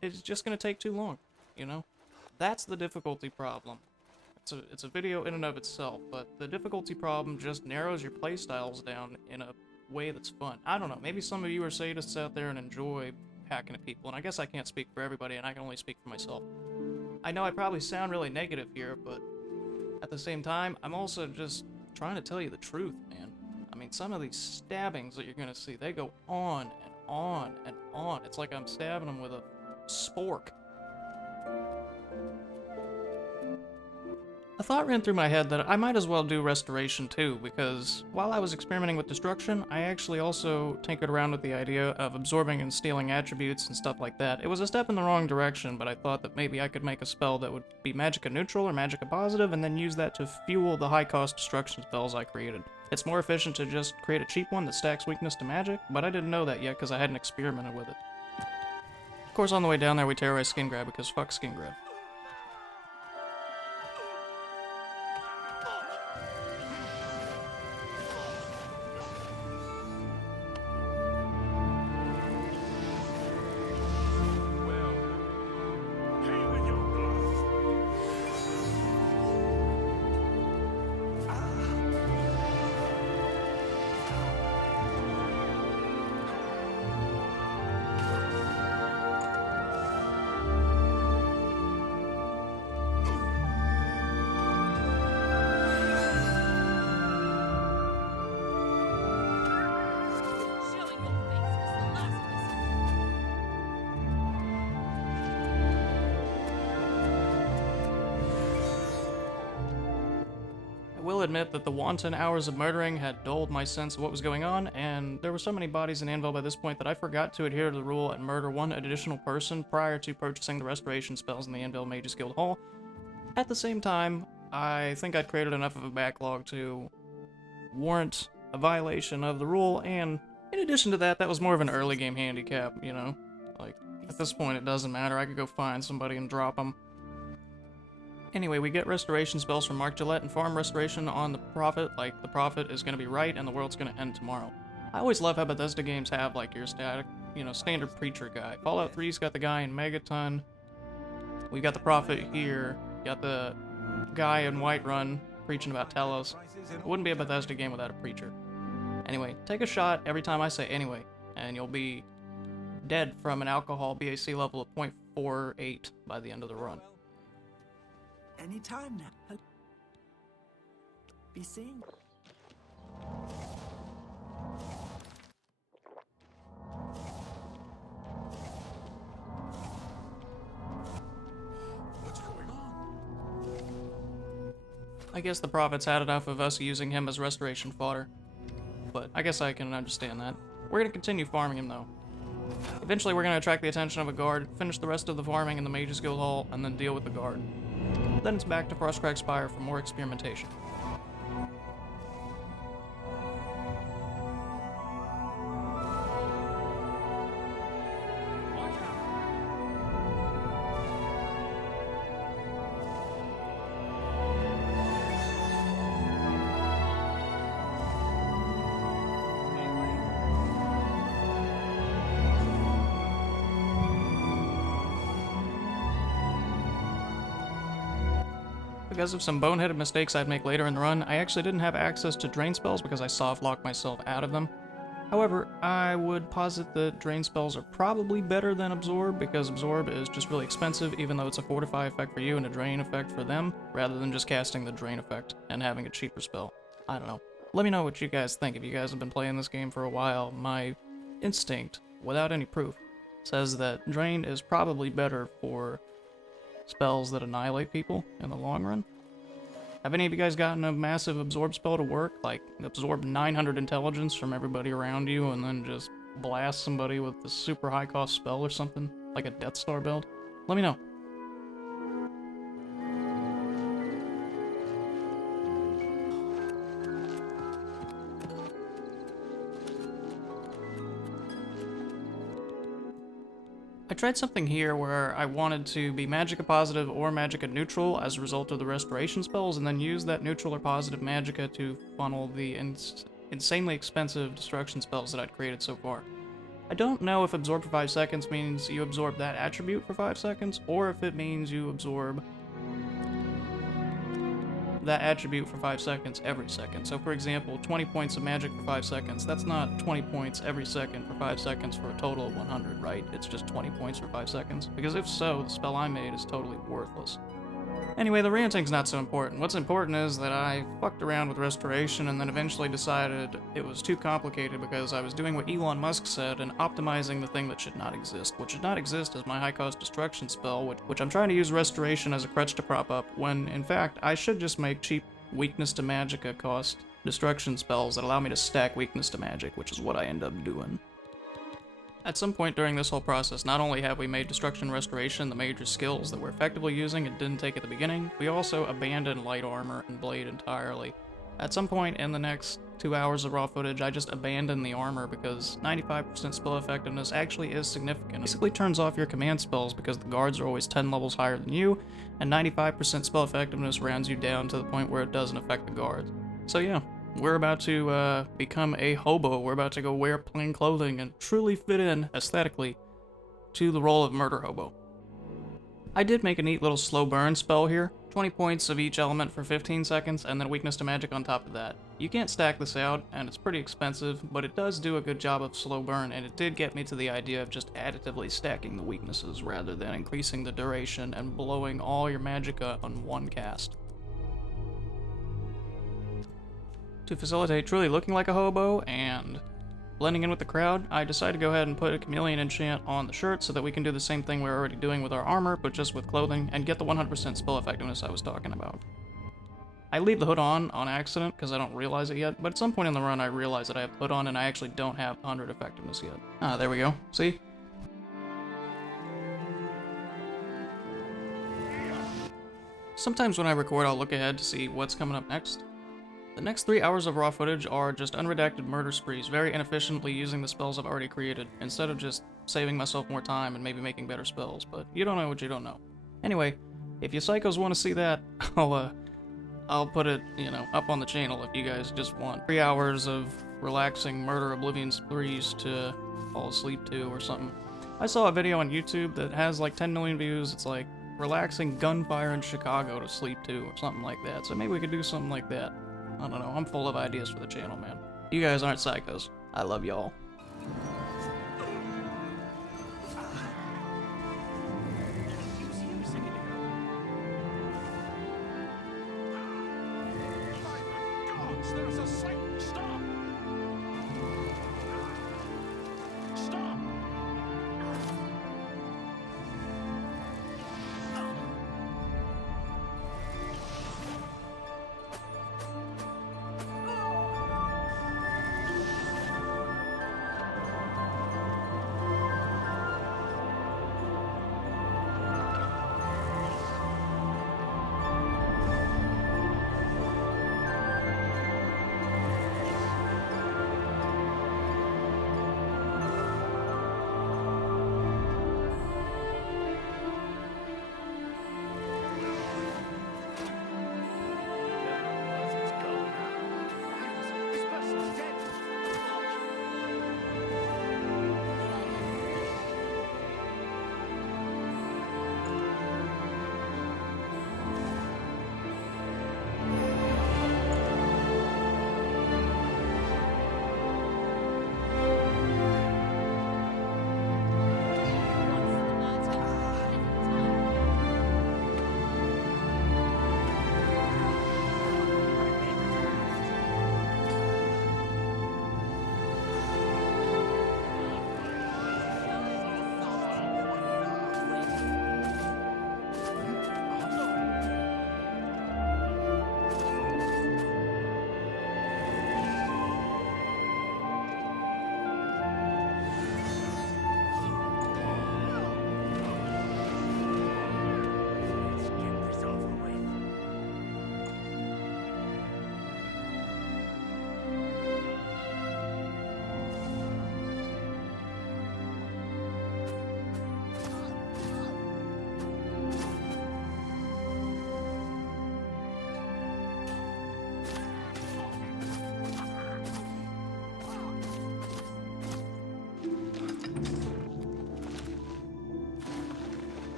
it's just going to take too long, you know? That's the difficulty problem. It's a video in and of itself, but the difficulty problem just narrows your playstyles down in a way that's fun. I don't know, maybe some of you are sadists out there and enjoy hacking at people, and I guess I can't speak for everybody, and I can only speak for myself. I know I probably sound really negative here, but at the same time, I'm also just trying to tell you the truth, man. I mean, some of these stabbings that you're going to see, they go on and on and on. It's like I'm stabbing them with a spork. A thought ran through my head that I might as well do restoration too, because while I was experimenting with destruction, I actually also tinkered around with the idea of absorbing and stealing attributes and stuff like that. It was a step in the wrong direction, but I thought that maybe I could make a spell that would be magicka neutral or magicka positive, and then use that to fuel the high-cost destruction spells I created. It's more efficient to just create a cheap one that stacks weakness to magic, but I didn't know that yet because I hadn't experimented with it. Of course, on the way down there we terrorize Skingrad because fuck Skingrad. I will admit that the wanton hours of murdering had dulled my sense of what was going on, and there were so many bodies in Anvil by this point that I forgot to adhere to the rule and murder one additional person prior to purchasing the restoration spells in the Anvil Mages Guild Hall. At the same time, I think I'd created enough of a backlog to warrant a violation of the rule, and in addition to that, that was more of an early game handicap, you know? Like, at this point it doesn't matter, I could go find somebody and drop them. Anyway, we get restoration spells from Mark Gillette and farm restoration on the Prophet, like the Prophet is going to be right and the world's going to end tomorrow. I always love how Bethesda games have like your static, standard preacher guy. Fallout 3's got the guy in Megaton. We got the Prophet here. Got the guy in Whiterun preaching about Telos. It wouldn't be a Bethesda game without a preacher. Anyway, take a shot every time I say anyway, and you'll be dead from an alcohol BAC level of 0.48 by the end of the run. Anytime now. Be seeing. What's going on? I guess the Prophet's had enough of us using him as restoration fodder. But I guess I can understand that. We're gonna continue farming him though. Eventually we're gonna attract the attention of a guard, finish the rest of the farming in the Mages Guild Hall, and then deal with the guard. Then it's back to Frostcrag Spire for more experimentation. Because of some boneheaded mistakes I'd make later in the run, I actually didn't have access to drain spells because I soft-locked myself out of them. However, I would posit that drain spells are probably better than absorb, because absorb is just really expensive even though it's a fortify effect for you and a drain effect for them, rather than just casting the drain effect and having a cheaper spell. I don't know. Let me know what you guys think. If you guys have been playing this game for a while, my instinct, without any proof, says that drain is probably better for spells that annihilate people in the long run. Have any of you guys gotten a massive absorb spell to work? Like, absorb 900 intelligence from everybody around you and then just blast somebody with a super high cost spell or something? Like a Death Star build? Let me know. I tried something here where I wanted to be magicka positive or magicka neutral as a result of the restoration spells, and then use that neutral or positive magicka to funnel the insanely expensive destruction spells that I'd created so far. I don't know if absorb for 5 seconds means you absorb that attribute for 5 seconds, or if it means you absorb that attribute for 5 seconds every second. So for example, 20 points of magic for 5 seconds, that's not 20 points every second for 5 seconds for a total of 100, right? It's just 20 points for 5 seconds. Because if so, the spell I made is totally worthless. Anyway, the ranting's not so important. What's important is that I fucked around with restoration and then eventually decided it was too complicated because I was doing what Elon Musk said and optimizing the thing that should not exist. What should not exist is my high-cost destruction spell, which I'm trying to use restoration as a crutch to prop up, when, in fact, I should just make cheap weakness to magicka cost destruction spells that allow me to stack weakness to magic, which is what I end up doing. At some point during this whole process, not only have we made Destruction and Restoration the major skills that we're effectively using and didn't take at the beginning, we also abandoned Light Armor and Blade entirely. At some point in the next 2 hours of raw footage, I just abandoned the armor because 95% spell effectiveness actually is significant. It basically turns off your command spells because the guards are always 10 levels higher than you, and 95% spell effectiveness rounds you down to the point where it doesn't affect the guards. So yeah. We're about to become a hobo. We're about to go wear plain clothing and truly fit in, aesthetically, to the role of murder hobo. I did make a neat little slow burn spell here. 20 points of each element for 15 seconds, and then weakness to magic on top of that. You can't stack this out, and it's pretty expensive, but it does do a good job of slow burn, and it did get me to the idea of just additively stacking the weaknesses rather than increasing the duration and blowing all your magicka on one cast. To facilitate truly looking like a hobo and blending in with the crowd, I decided to go ahead and put a Chameleon enchant on the shirt so that we can do the same thing we're already doing with our armor, but just with clothing, and get the 100% spell effectiveness I was talking about. I leave the hood on accident because I don't realize it yet, but at some point in the run I realize that I have the hood on and I actually don't have 100 effectiveness yet. Ah, there we go. See? Sometimes when I record, I'll look ahead to see what's coming up next. The next 3 hours of raw footage are just unredacted murder sprees, very inefficiently using the spells I've already created, instead of just saving myself more time and maybe making better spells, but you don't know what you don't know. Anyway, if you psychos want to see that, I'll put it, up on the channel if you guys just want 3 hours of relaxing murder Oblivion sprees to fall asleep to or something. I saw a video on YouTube that has like 10 million views. It's like relaxing gunfire in Chicago to sleep to or something like that, so maybe we could do something like that. I don't know, I'm full of ideas for the channel, man. You guys aren't psychos. I love y'all. There's a sight! Stop! Stop!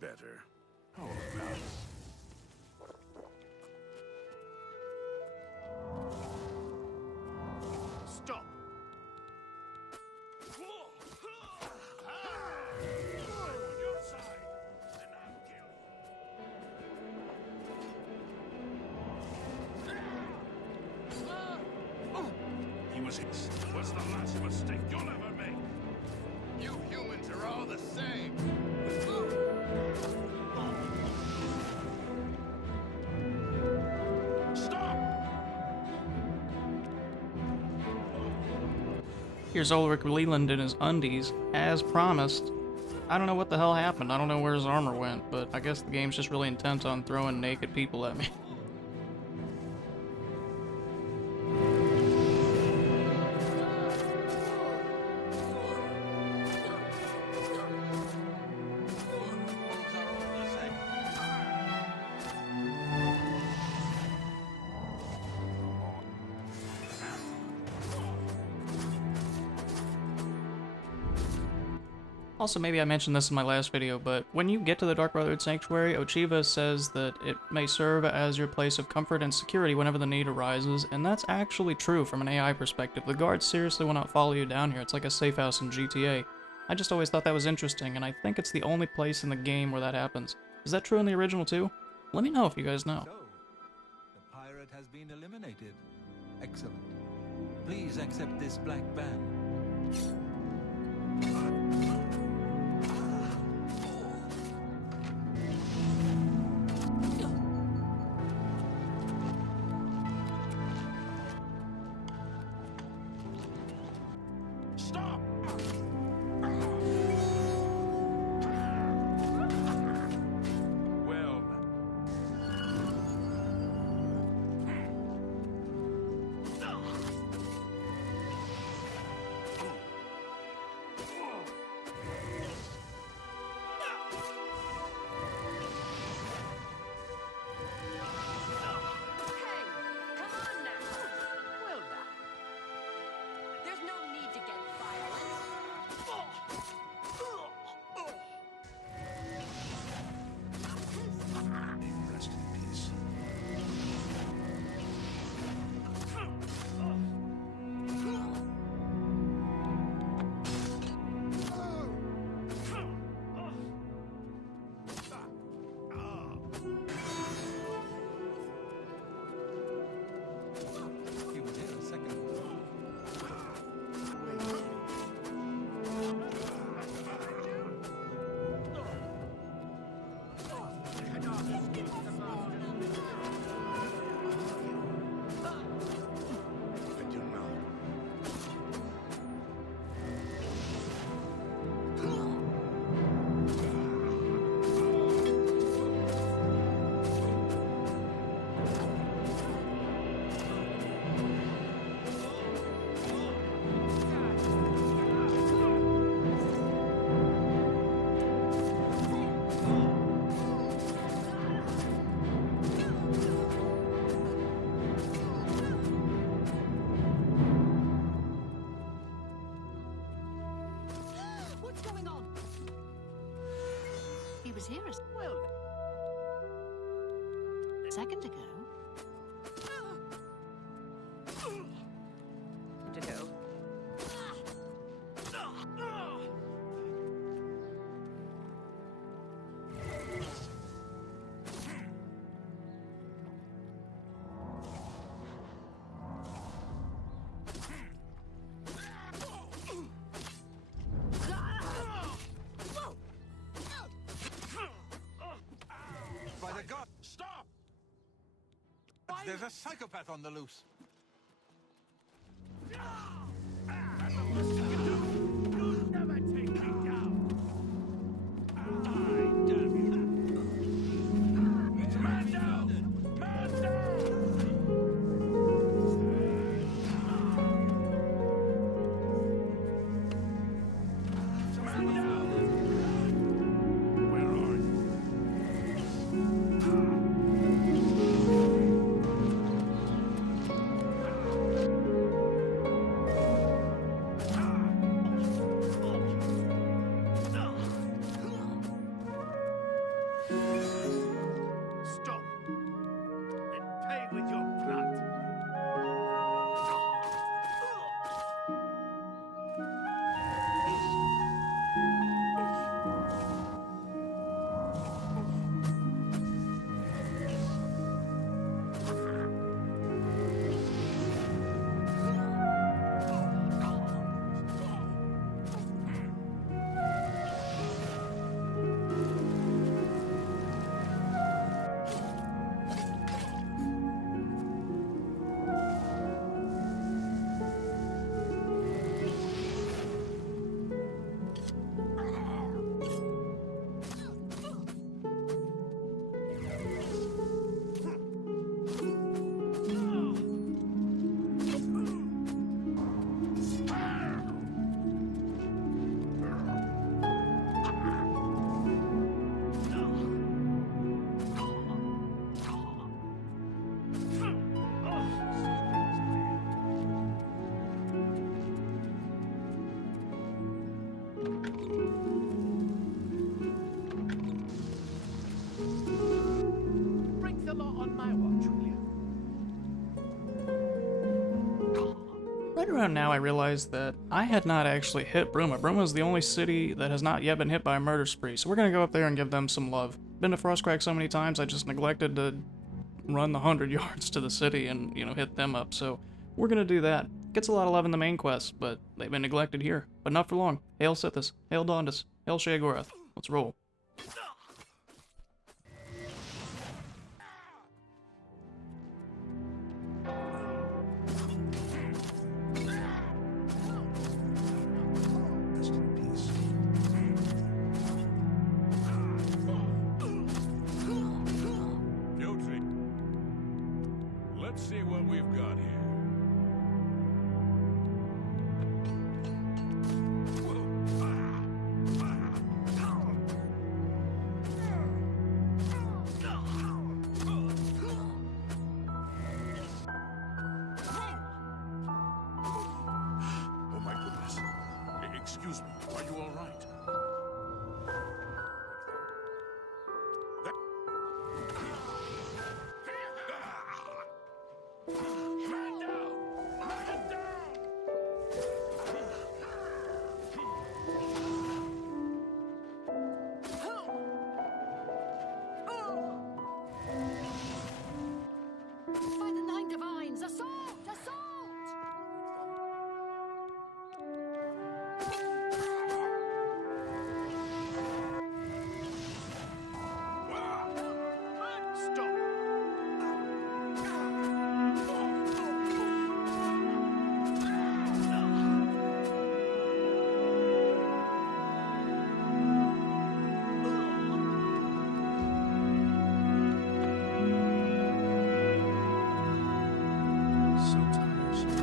better. How about... Stop! On your side, and I'll kill you. He was his. What's the last mistake you'll ever make? You humans are all the same. Stop! Here's Ulrich Leland in his undies, as promised. I don't know what the hell happened. I don't know where his armor went, but I guess the game's just really intent on throwing naked people at me. Also, maybe I mentioned this in my last video, but when you get to the Dark Brotherhood Sanctuary, Ochiva says that it may serve as your place of comfort and security whenever the need arises, and that's actually true from an AI perspective. The guards seriously will not follow you down here. It's like a safe house in GTA. I just always thought that was interesting, and I think it's the only place in the game where that happens. Is that true in the original too? Let me know if you guys know. So, the pirate has been eliminated. Excellent. Please accept this black band. Stop! Well, Hey, come on now. Well now. There's no need to get violent. rest in peace. He was here a second ago. I do not. What's going on? He was here a second ago. To do. By the god, Stop! there's a psychopath on the loose. You'll never take me down! I damn you! Man down! Man down! Man down! Where are you? around now I realized that I had not actually hit Bruma. Bruma is the only city that has not yet been hit by a murder spree, so we're gonna go up there and give them some love. Been to Frostcrag so many times, I just neglected to run the 100 yards to the city and, hit them up, so we're gonna do that. Gets a lot of love in the main quest, but they've been neglected here. But not for long. Hail Sithis, Hail Dondas, Hail Sheogorath. Let's roll. Rest in peace. Guilty. Let's see what we've got here. Oh my goodness. Excuse me, are you all right? Man down! Man down! By the Nine Divines, assault! Assault! Stop! So tiresome.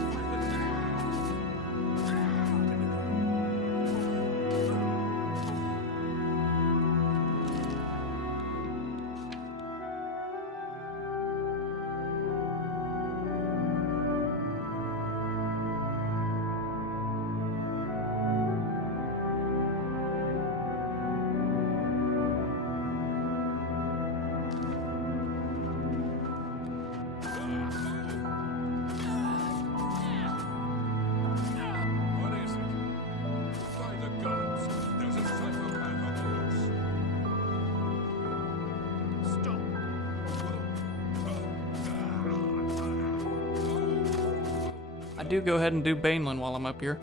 What is it? By the gods, there's a psychopath on the loose. Stop! I do go ahead and do Baneland while I'm up here.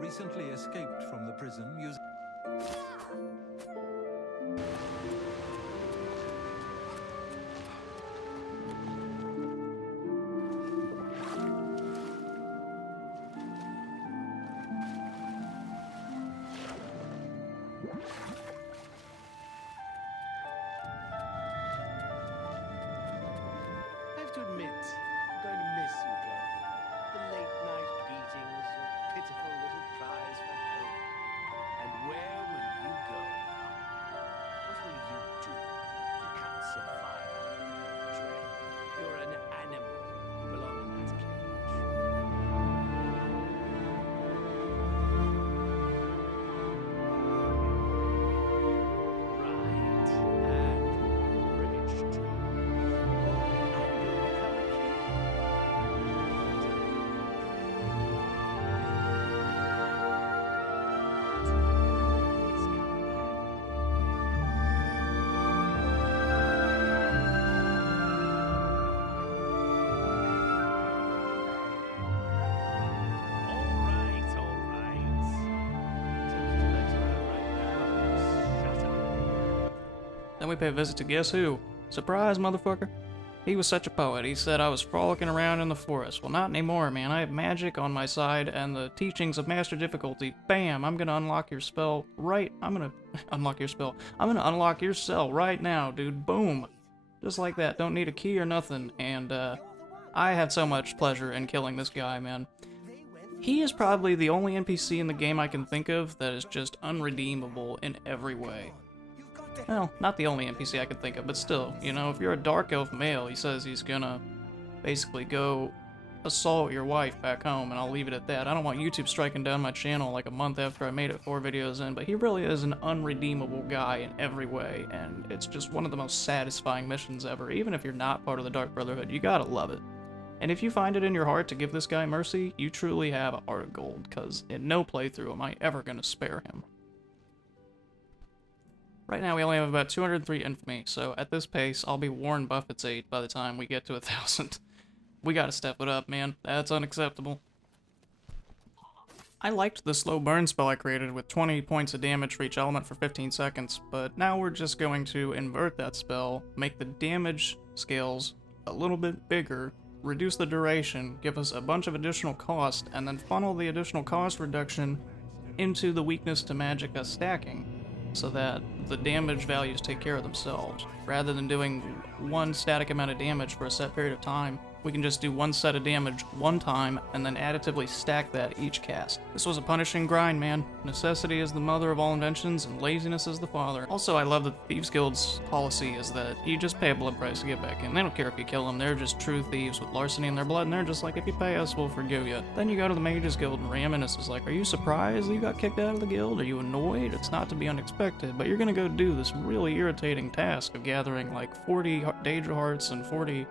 Recently escaped from the prison using... I have to admit, I'm going to miss you, Dreth. The late night beatings, your pitiful little cries for help. And when we pay a visit to guess who? Surprise, motherfucker. He was such a poet. He said I was frolicking around in the forest. Well, not anymore, man. I have magic on my side and the teachings of master difficulty. Bam! I'm gonna unlock your spell right... I'm gonna unlock your spell. I'm gonna unlock your cell right now, dude. Boom! Just like that. Don't need a key or nothing. And, I had so much pleasure in killing this guy, man. He is probably the only NPC in the game I can think of that is just unredeemable in every way. Well, not the only NPC I can think of, but still, you know, if you're a dark elf male, he says he's gonna basically go assault your wife back home, and I'll leave it at that. I don't want YouTube striking down my channel like a month after I made it 4 videos in, but he really is an unredeemable guy in every way, and it's just one of the most satisfying missions ever. Even if you're not part of the Dark Brotherhood, you gotta love it. And if you find it in your heart to give this guy mercy, you truly have a heart of gold, because in no playthrough am I ever gonna spare him. Right now we only have about 203 infamy, so at this pace, I'll be Warren Buffett's 8 by the time we get to 1,000. We gotta step it up, man. That's unacceptable. I liked the slow burn spell I created with 20 points of damage for each element for 15 seconds, but now we're just going to invert that spell, make the damage scales a little bit bigger, reduce the duration, give us a bunch of additional cost, and then funnel the additional cost reduction into the weakness to magicka stacking, so that the damage values take care of themselves. Rather than doing one static amount of damage for a set period of time, we can just do one set of damage one time and then additively stack that each cast. This was a punishing grind, man. Necessity is the mother of all inventions and laziness is the father. Also, I love that the Thieves Guild's policy is that you just pay a blood price to get back in. They don't care if you kill them, they're just true thieves with larceny in their blood, and they're just like, if you pay us, we'll forgive you. Then you go to the Mages Guild and Revenant is like, are you surprised that you got kicked out of the guild? Are you annoyed? It's not to be unexpected, but you're gonna go do this really irritating task of gathering like 40 Daedra hearts and 40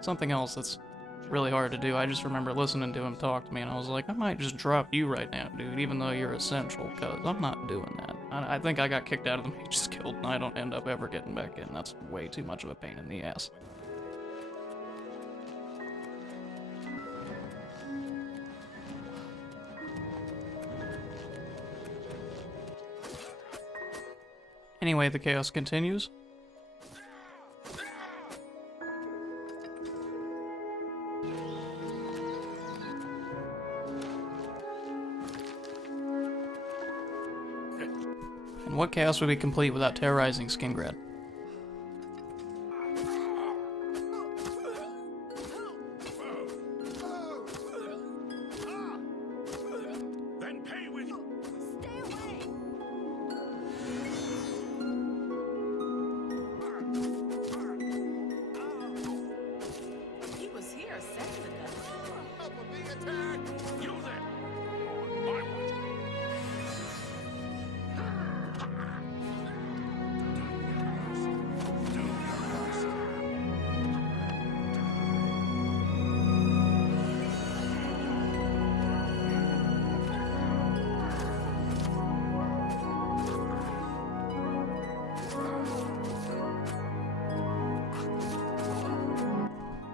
something else that's really hard to do. I just remember listening to him talk to me and I was like, I might just drop you right now, dude, even though you're essential, because I'm not doing that. I think I got kicked out of the Mages Guild and I don't end up ever getting back in. That's way too much of a pain in the ass. Anyway, the chaos continues. And what chaos would be complete without terrorizing Skingrad? Then pay with you. Stay away! He was here a second ago. Help him being attacked. You there. My watch.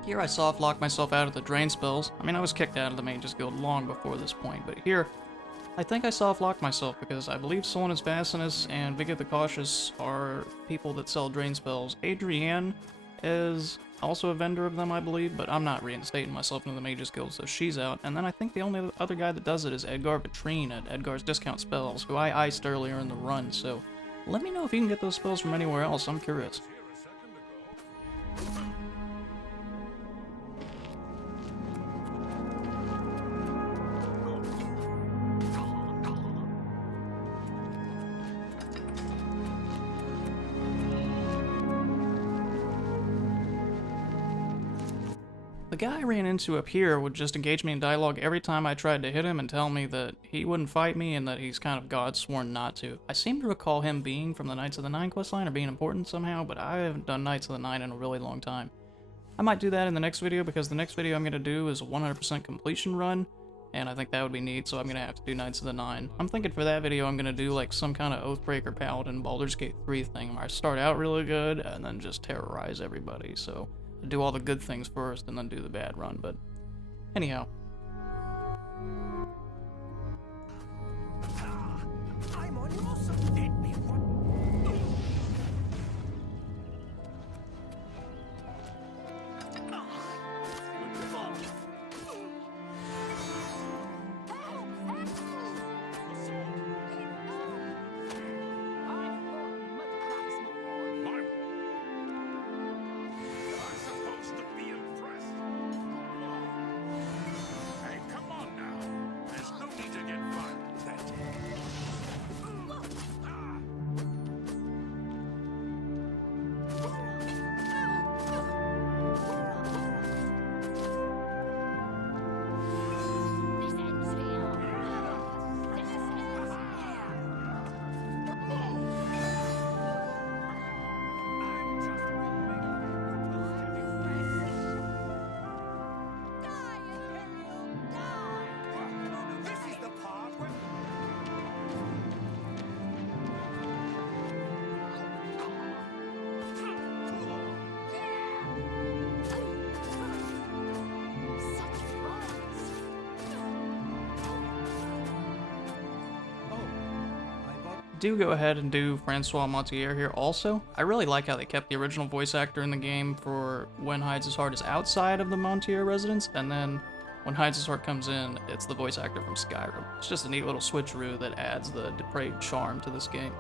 Here I soft-locked myself out of the drain spells. I mean, I was kicked out of the Mages Guild long before this point, but here, I think I soft-locked myself because I believe Solanus Vasinus and Vigor the Cautious are people that sell drain spells. Adrienne is also a vendor of them, I believe, but I'm not reinstating myself into the Mages Guild, so she's out. And then I think the only other guy that does it is Edgar Vitrine at Edgar's Discount Spells, who I iced earlier in the run, so let me know if you can get those spells from anywhere else, I'm curious. The guy I ran into up here would just engage me in dialogue every time I tried to hit him and tell me that he wouldn't fight me and that he's kind of God sworn not to. I seem to recall him being from the Knights of the Nine questline or being important somehow, but I haven't done Knights of the Nine in a really long time. I might do that in the next video because the next video I'm going to do is a 100% completion run, and I think that would be neat, so I'm going to have to do Knights of the Nine. I'm thinking for that video I'm going to do like some kind of Oathbreaker Paladin Baldur's Gate 3 thing where I start out really good and then just terrorize everybody, so do all the good things first and then do the bad run, but anyhow. I'm on your side. Let me what? do go ahead and do Francois Montier here also. I really like how they kept the original voice actor in the game for when Hides His Heart is outside of the Montier residence, and then when Hides His Heart comes in, it's the voice actor from Skyrim. It's just a neat little switcheroo that adds the depraved charm to this game.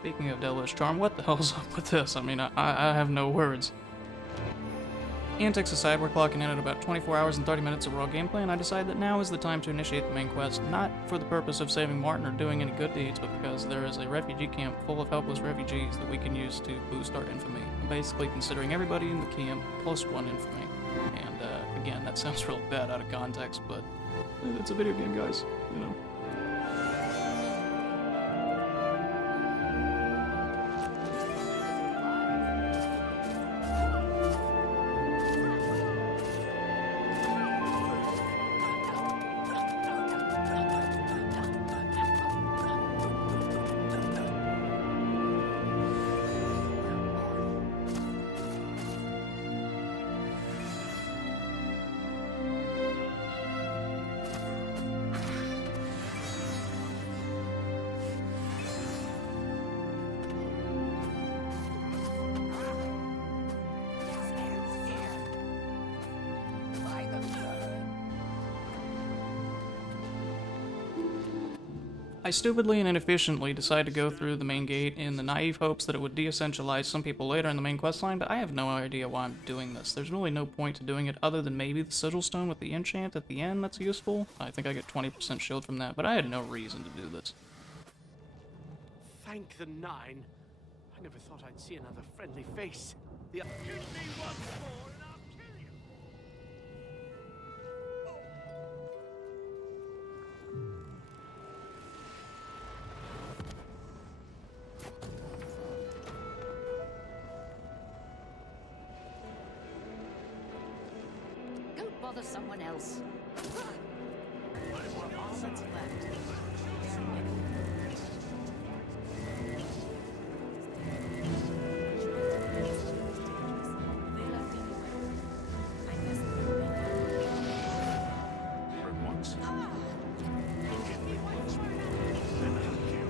Speaking of Devilish Charm, what the hell's up with this? I mean, I have no words. Antics aside, we're clocking in at about 24 hours and 30 minutes of raw gameplay, and I decided that now is the time to initiate the main quest, not for the purpose of saving Martin or doing any good deeds, but because there is a refugee camp full of helpless refugees that we can use to boost our infamy. I'm basically considering everybody in the camp plus one infamy. And again, that sounds real bad out of context, but it's a video game, guys, you know. I stupidly and inefficiently decided to go through the main gate in the naive hopes that it would de-essentialize some people later in the main questline, but I have no idea why I'm doing this. There's really no point to doing it other than maybe the sigil stone with the enchant at the end that's useful. I think I get 20% shield from that, but I had no reason to do this. Thank the Nine. I never thought I'd see another friendly face. Kill me once more and I'll kill you. Go bother someone else. All that's left. They left anyway. I guess For once. Give me once more, then I'll kill.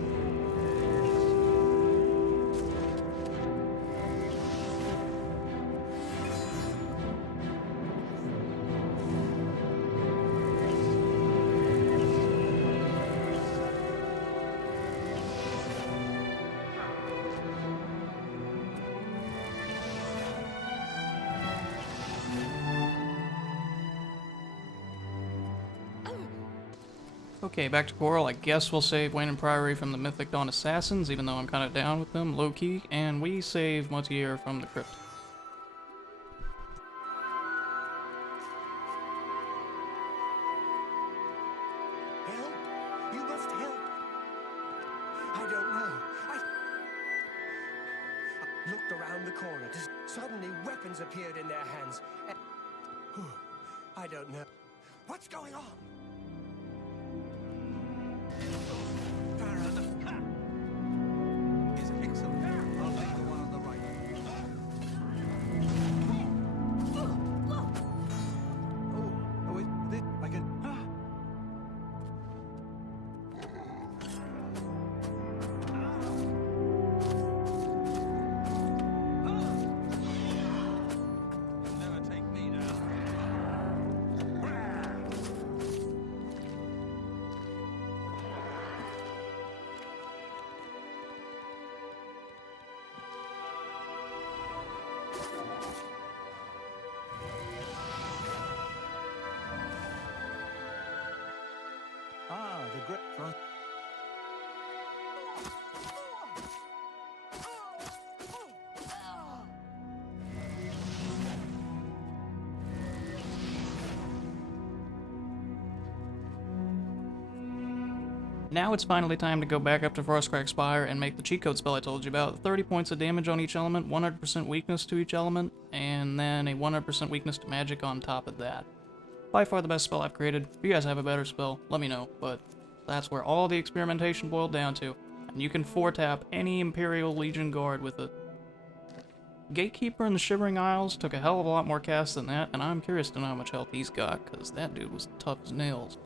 Okay, back to Coral. I guess we'll save Wayne and Priory from the Mythic Dawn Assassins, even though I'm kind of down with them, low-key, and we save Montier from the Crypt. Help! You must help! I don't know. I looked around the corner. Suddenly, weapons appeared in their hands. I don't know. What's going on? Is excellent. I'll take the one on the right. Oh, wait, I can. You'll never take me down. The great front. Now it's finally time to go back up to Frostcrag Spire and make the cheat code spell I told you about. 30 points of damage on each element, 100% weakness to each element, and then a 100% weakness to magic on top of that. By far the best spell I've created. If you guys have a better spell, let me know, but that's where all the experimentation boiled down to. And you can 4-tap any Imperial Legion Guard with it. Gatekeeper in the Shivering Isles took a hell of a lot more casts than that, and I'm curious to know how much health he's got, because that dude was tough as nails.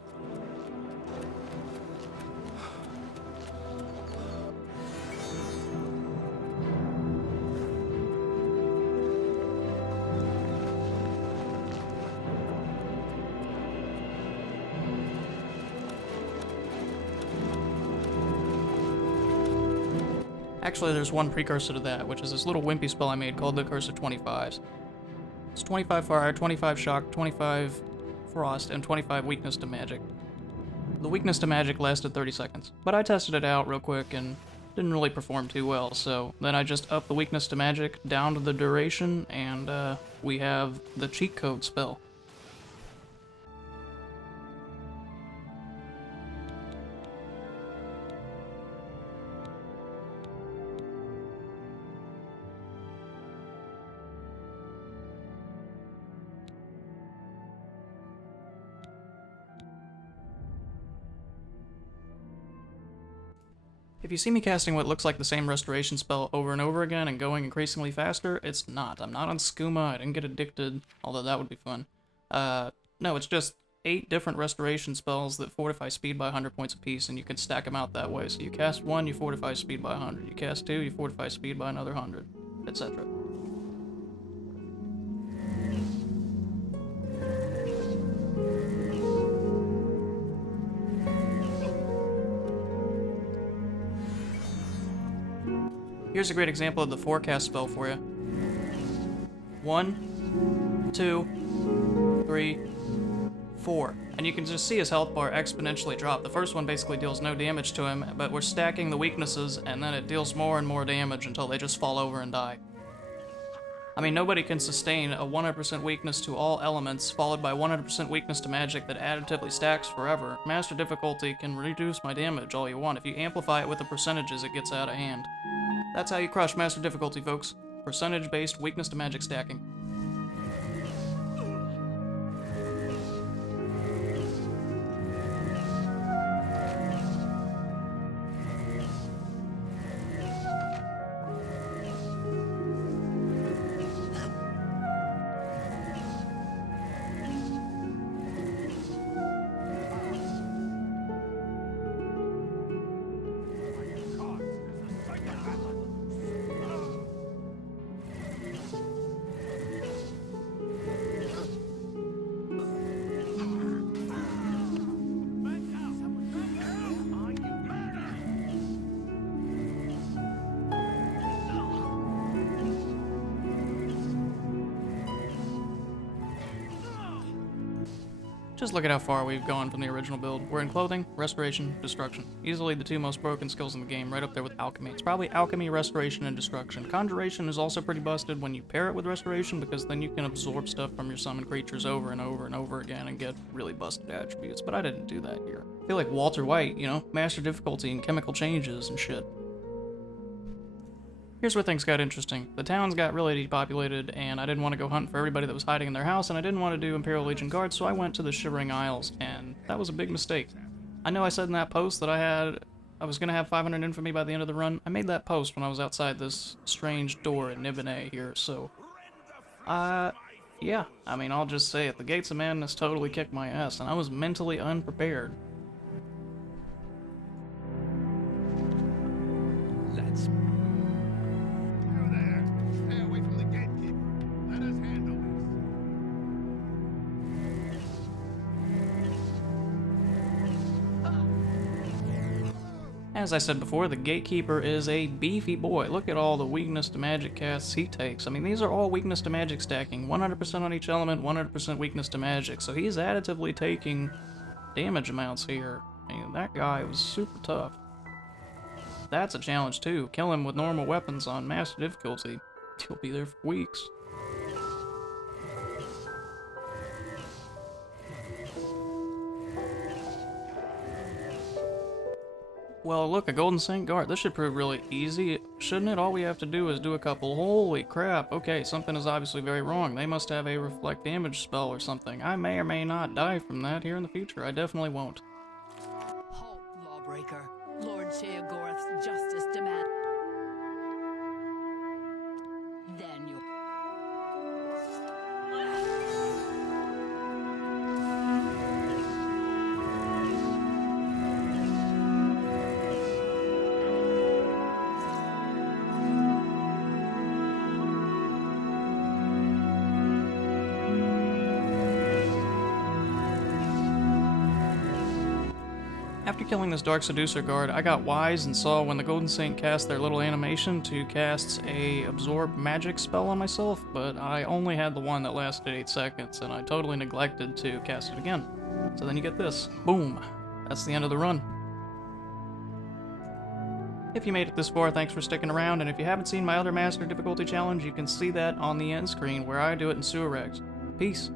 Actually, there's one precursor to that, which is this little wimpy spell I made called the Curse of 25s. It's 25 fire, 25 shock, 25 frost, and 25 weakness to magic. The weakness to magic lasted 30 seconds, but I tested it out real quick and didn't really perform too well, so then I just upped the weakness to magic down to the duration, and we have the cheat code spell. If you see me casting what looks like the same restoration spell over and over again and going increasingly faster, it's not. I'm not on skooma, I didn't get addicted, although that would be fun. No, it's just 8 different restoration spells that fortify speed by 100 points apiece, and you can stack them out that way. So you cast 1, you fortify speed by 100. You cast 2, you fortify speed by another 100, etc. Here's a great example of the forecast spell for you. 1, 2, 3, 4. And you can just see his health bar exponentially drop. The first one basically deals no damage to him, but we're stacking the weaknesses, and then it deals more and more damage until they just fall over and die. I mean, nobody can sustain a 100% weakness to all elements, followed by 100% weakness to magic that additively stacks forever. Master difficulty can reduce my damage all you want. If you amplify it with the percentages, it gets out of hand. That's how you crush master difficulty, folks. Percentage-based weakness to magic stacking. Just look at how far we've gone from the original build. We're in Clothing, Restoration, Destruction. Easily the 2 most broken skills in the game, right up there with Alchemy. It's probably Alchemy, Restoration, and Destruction. Conjuration is also pretty busted when you pair it with Restoration, because then you can absorb stuff from your summoned creatures over and over and over again and get really busted attributes, but I didn't do that here. I feel like Walter White, you know? Master difficulty and chemical changes and shit. Here's where things got interesting. The towns got really depopulated, and I didn't want to go hunt for everybody that was hiding in their house, and I didn't want to do Imperial Legion Guards, so I went to the Shivering Isles, and that was a big mistake. I know I said in that post that I was going to have 500 infamy by the end of the run. I made that post when I was outside this strange door in Nibene here, so... yeah, I mean, I'll just say it. The Gates of Madness totally kicked my ass, and I was mentally unprepared. Let's... You there. Stay away from the gatekeeper. Let us handle this. As I said before, the Gatekeeper is a beefy boy. Look at all the weakness to magic casts he takes. I mean, these are all weakness to magic stacking. 100% on each element, 100% weakness to magic. So he's additively taking damage amounts here. I mean, that guy was super tough. That's a challenge too. Kill him with normal weapons on master difficulty. He'll be there for weeks. Well, look, a Golden Saint Guard. This should prove really easy, shouldn't it? All we have to do is do a couple. Holy crap. Okay, something is obviously very wrong. They must have a reflect damage spell or something. I may or may not die from that here in the future. I definitely won't. Halt, lawbreaker. Lord Sheogorath's justice demand. Then you. After killing this Dark Seducer guard, I got wise and saw when the Golden Saint cast their little animation to cast a absorb magic spell on myself, but I only had the one that lasted 8 seconds, and I totally neglected to cast it again. So then you get this. Boom. That's the end of the run. If you made it this far, thanks for sticking around, and if you haven't seen my other Master difficulty challenge, you can see that on the end screen where I do it in Sewer Rags. Peace.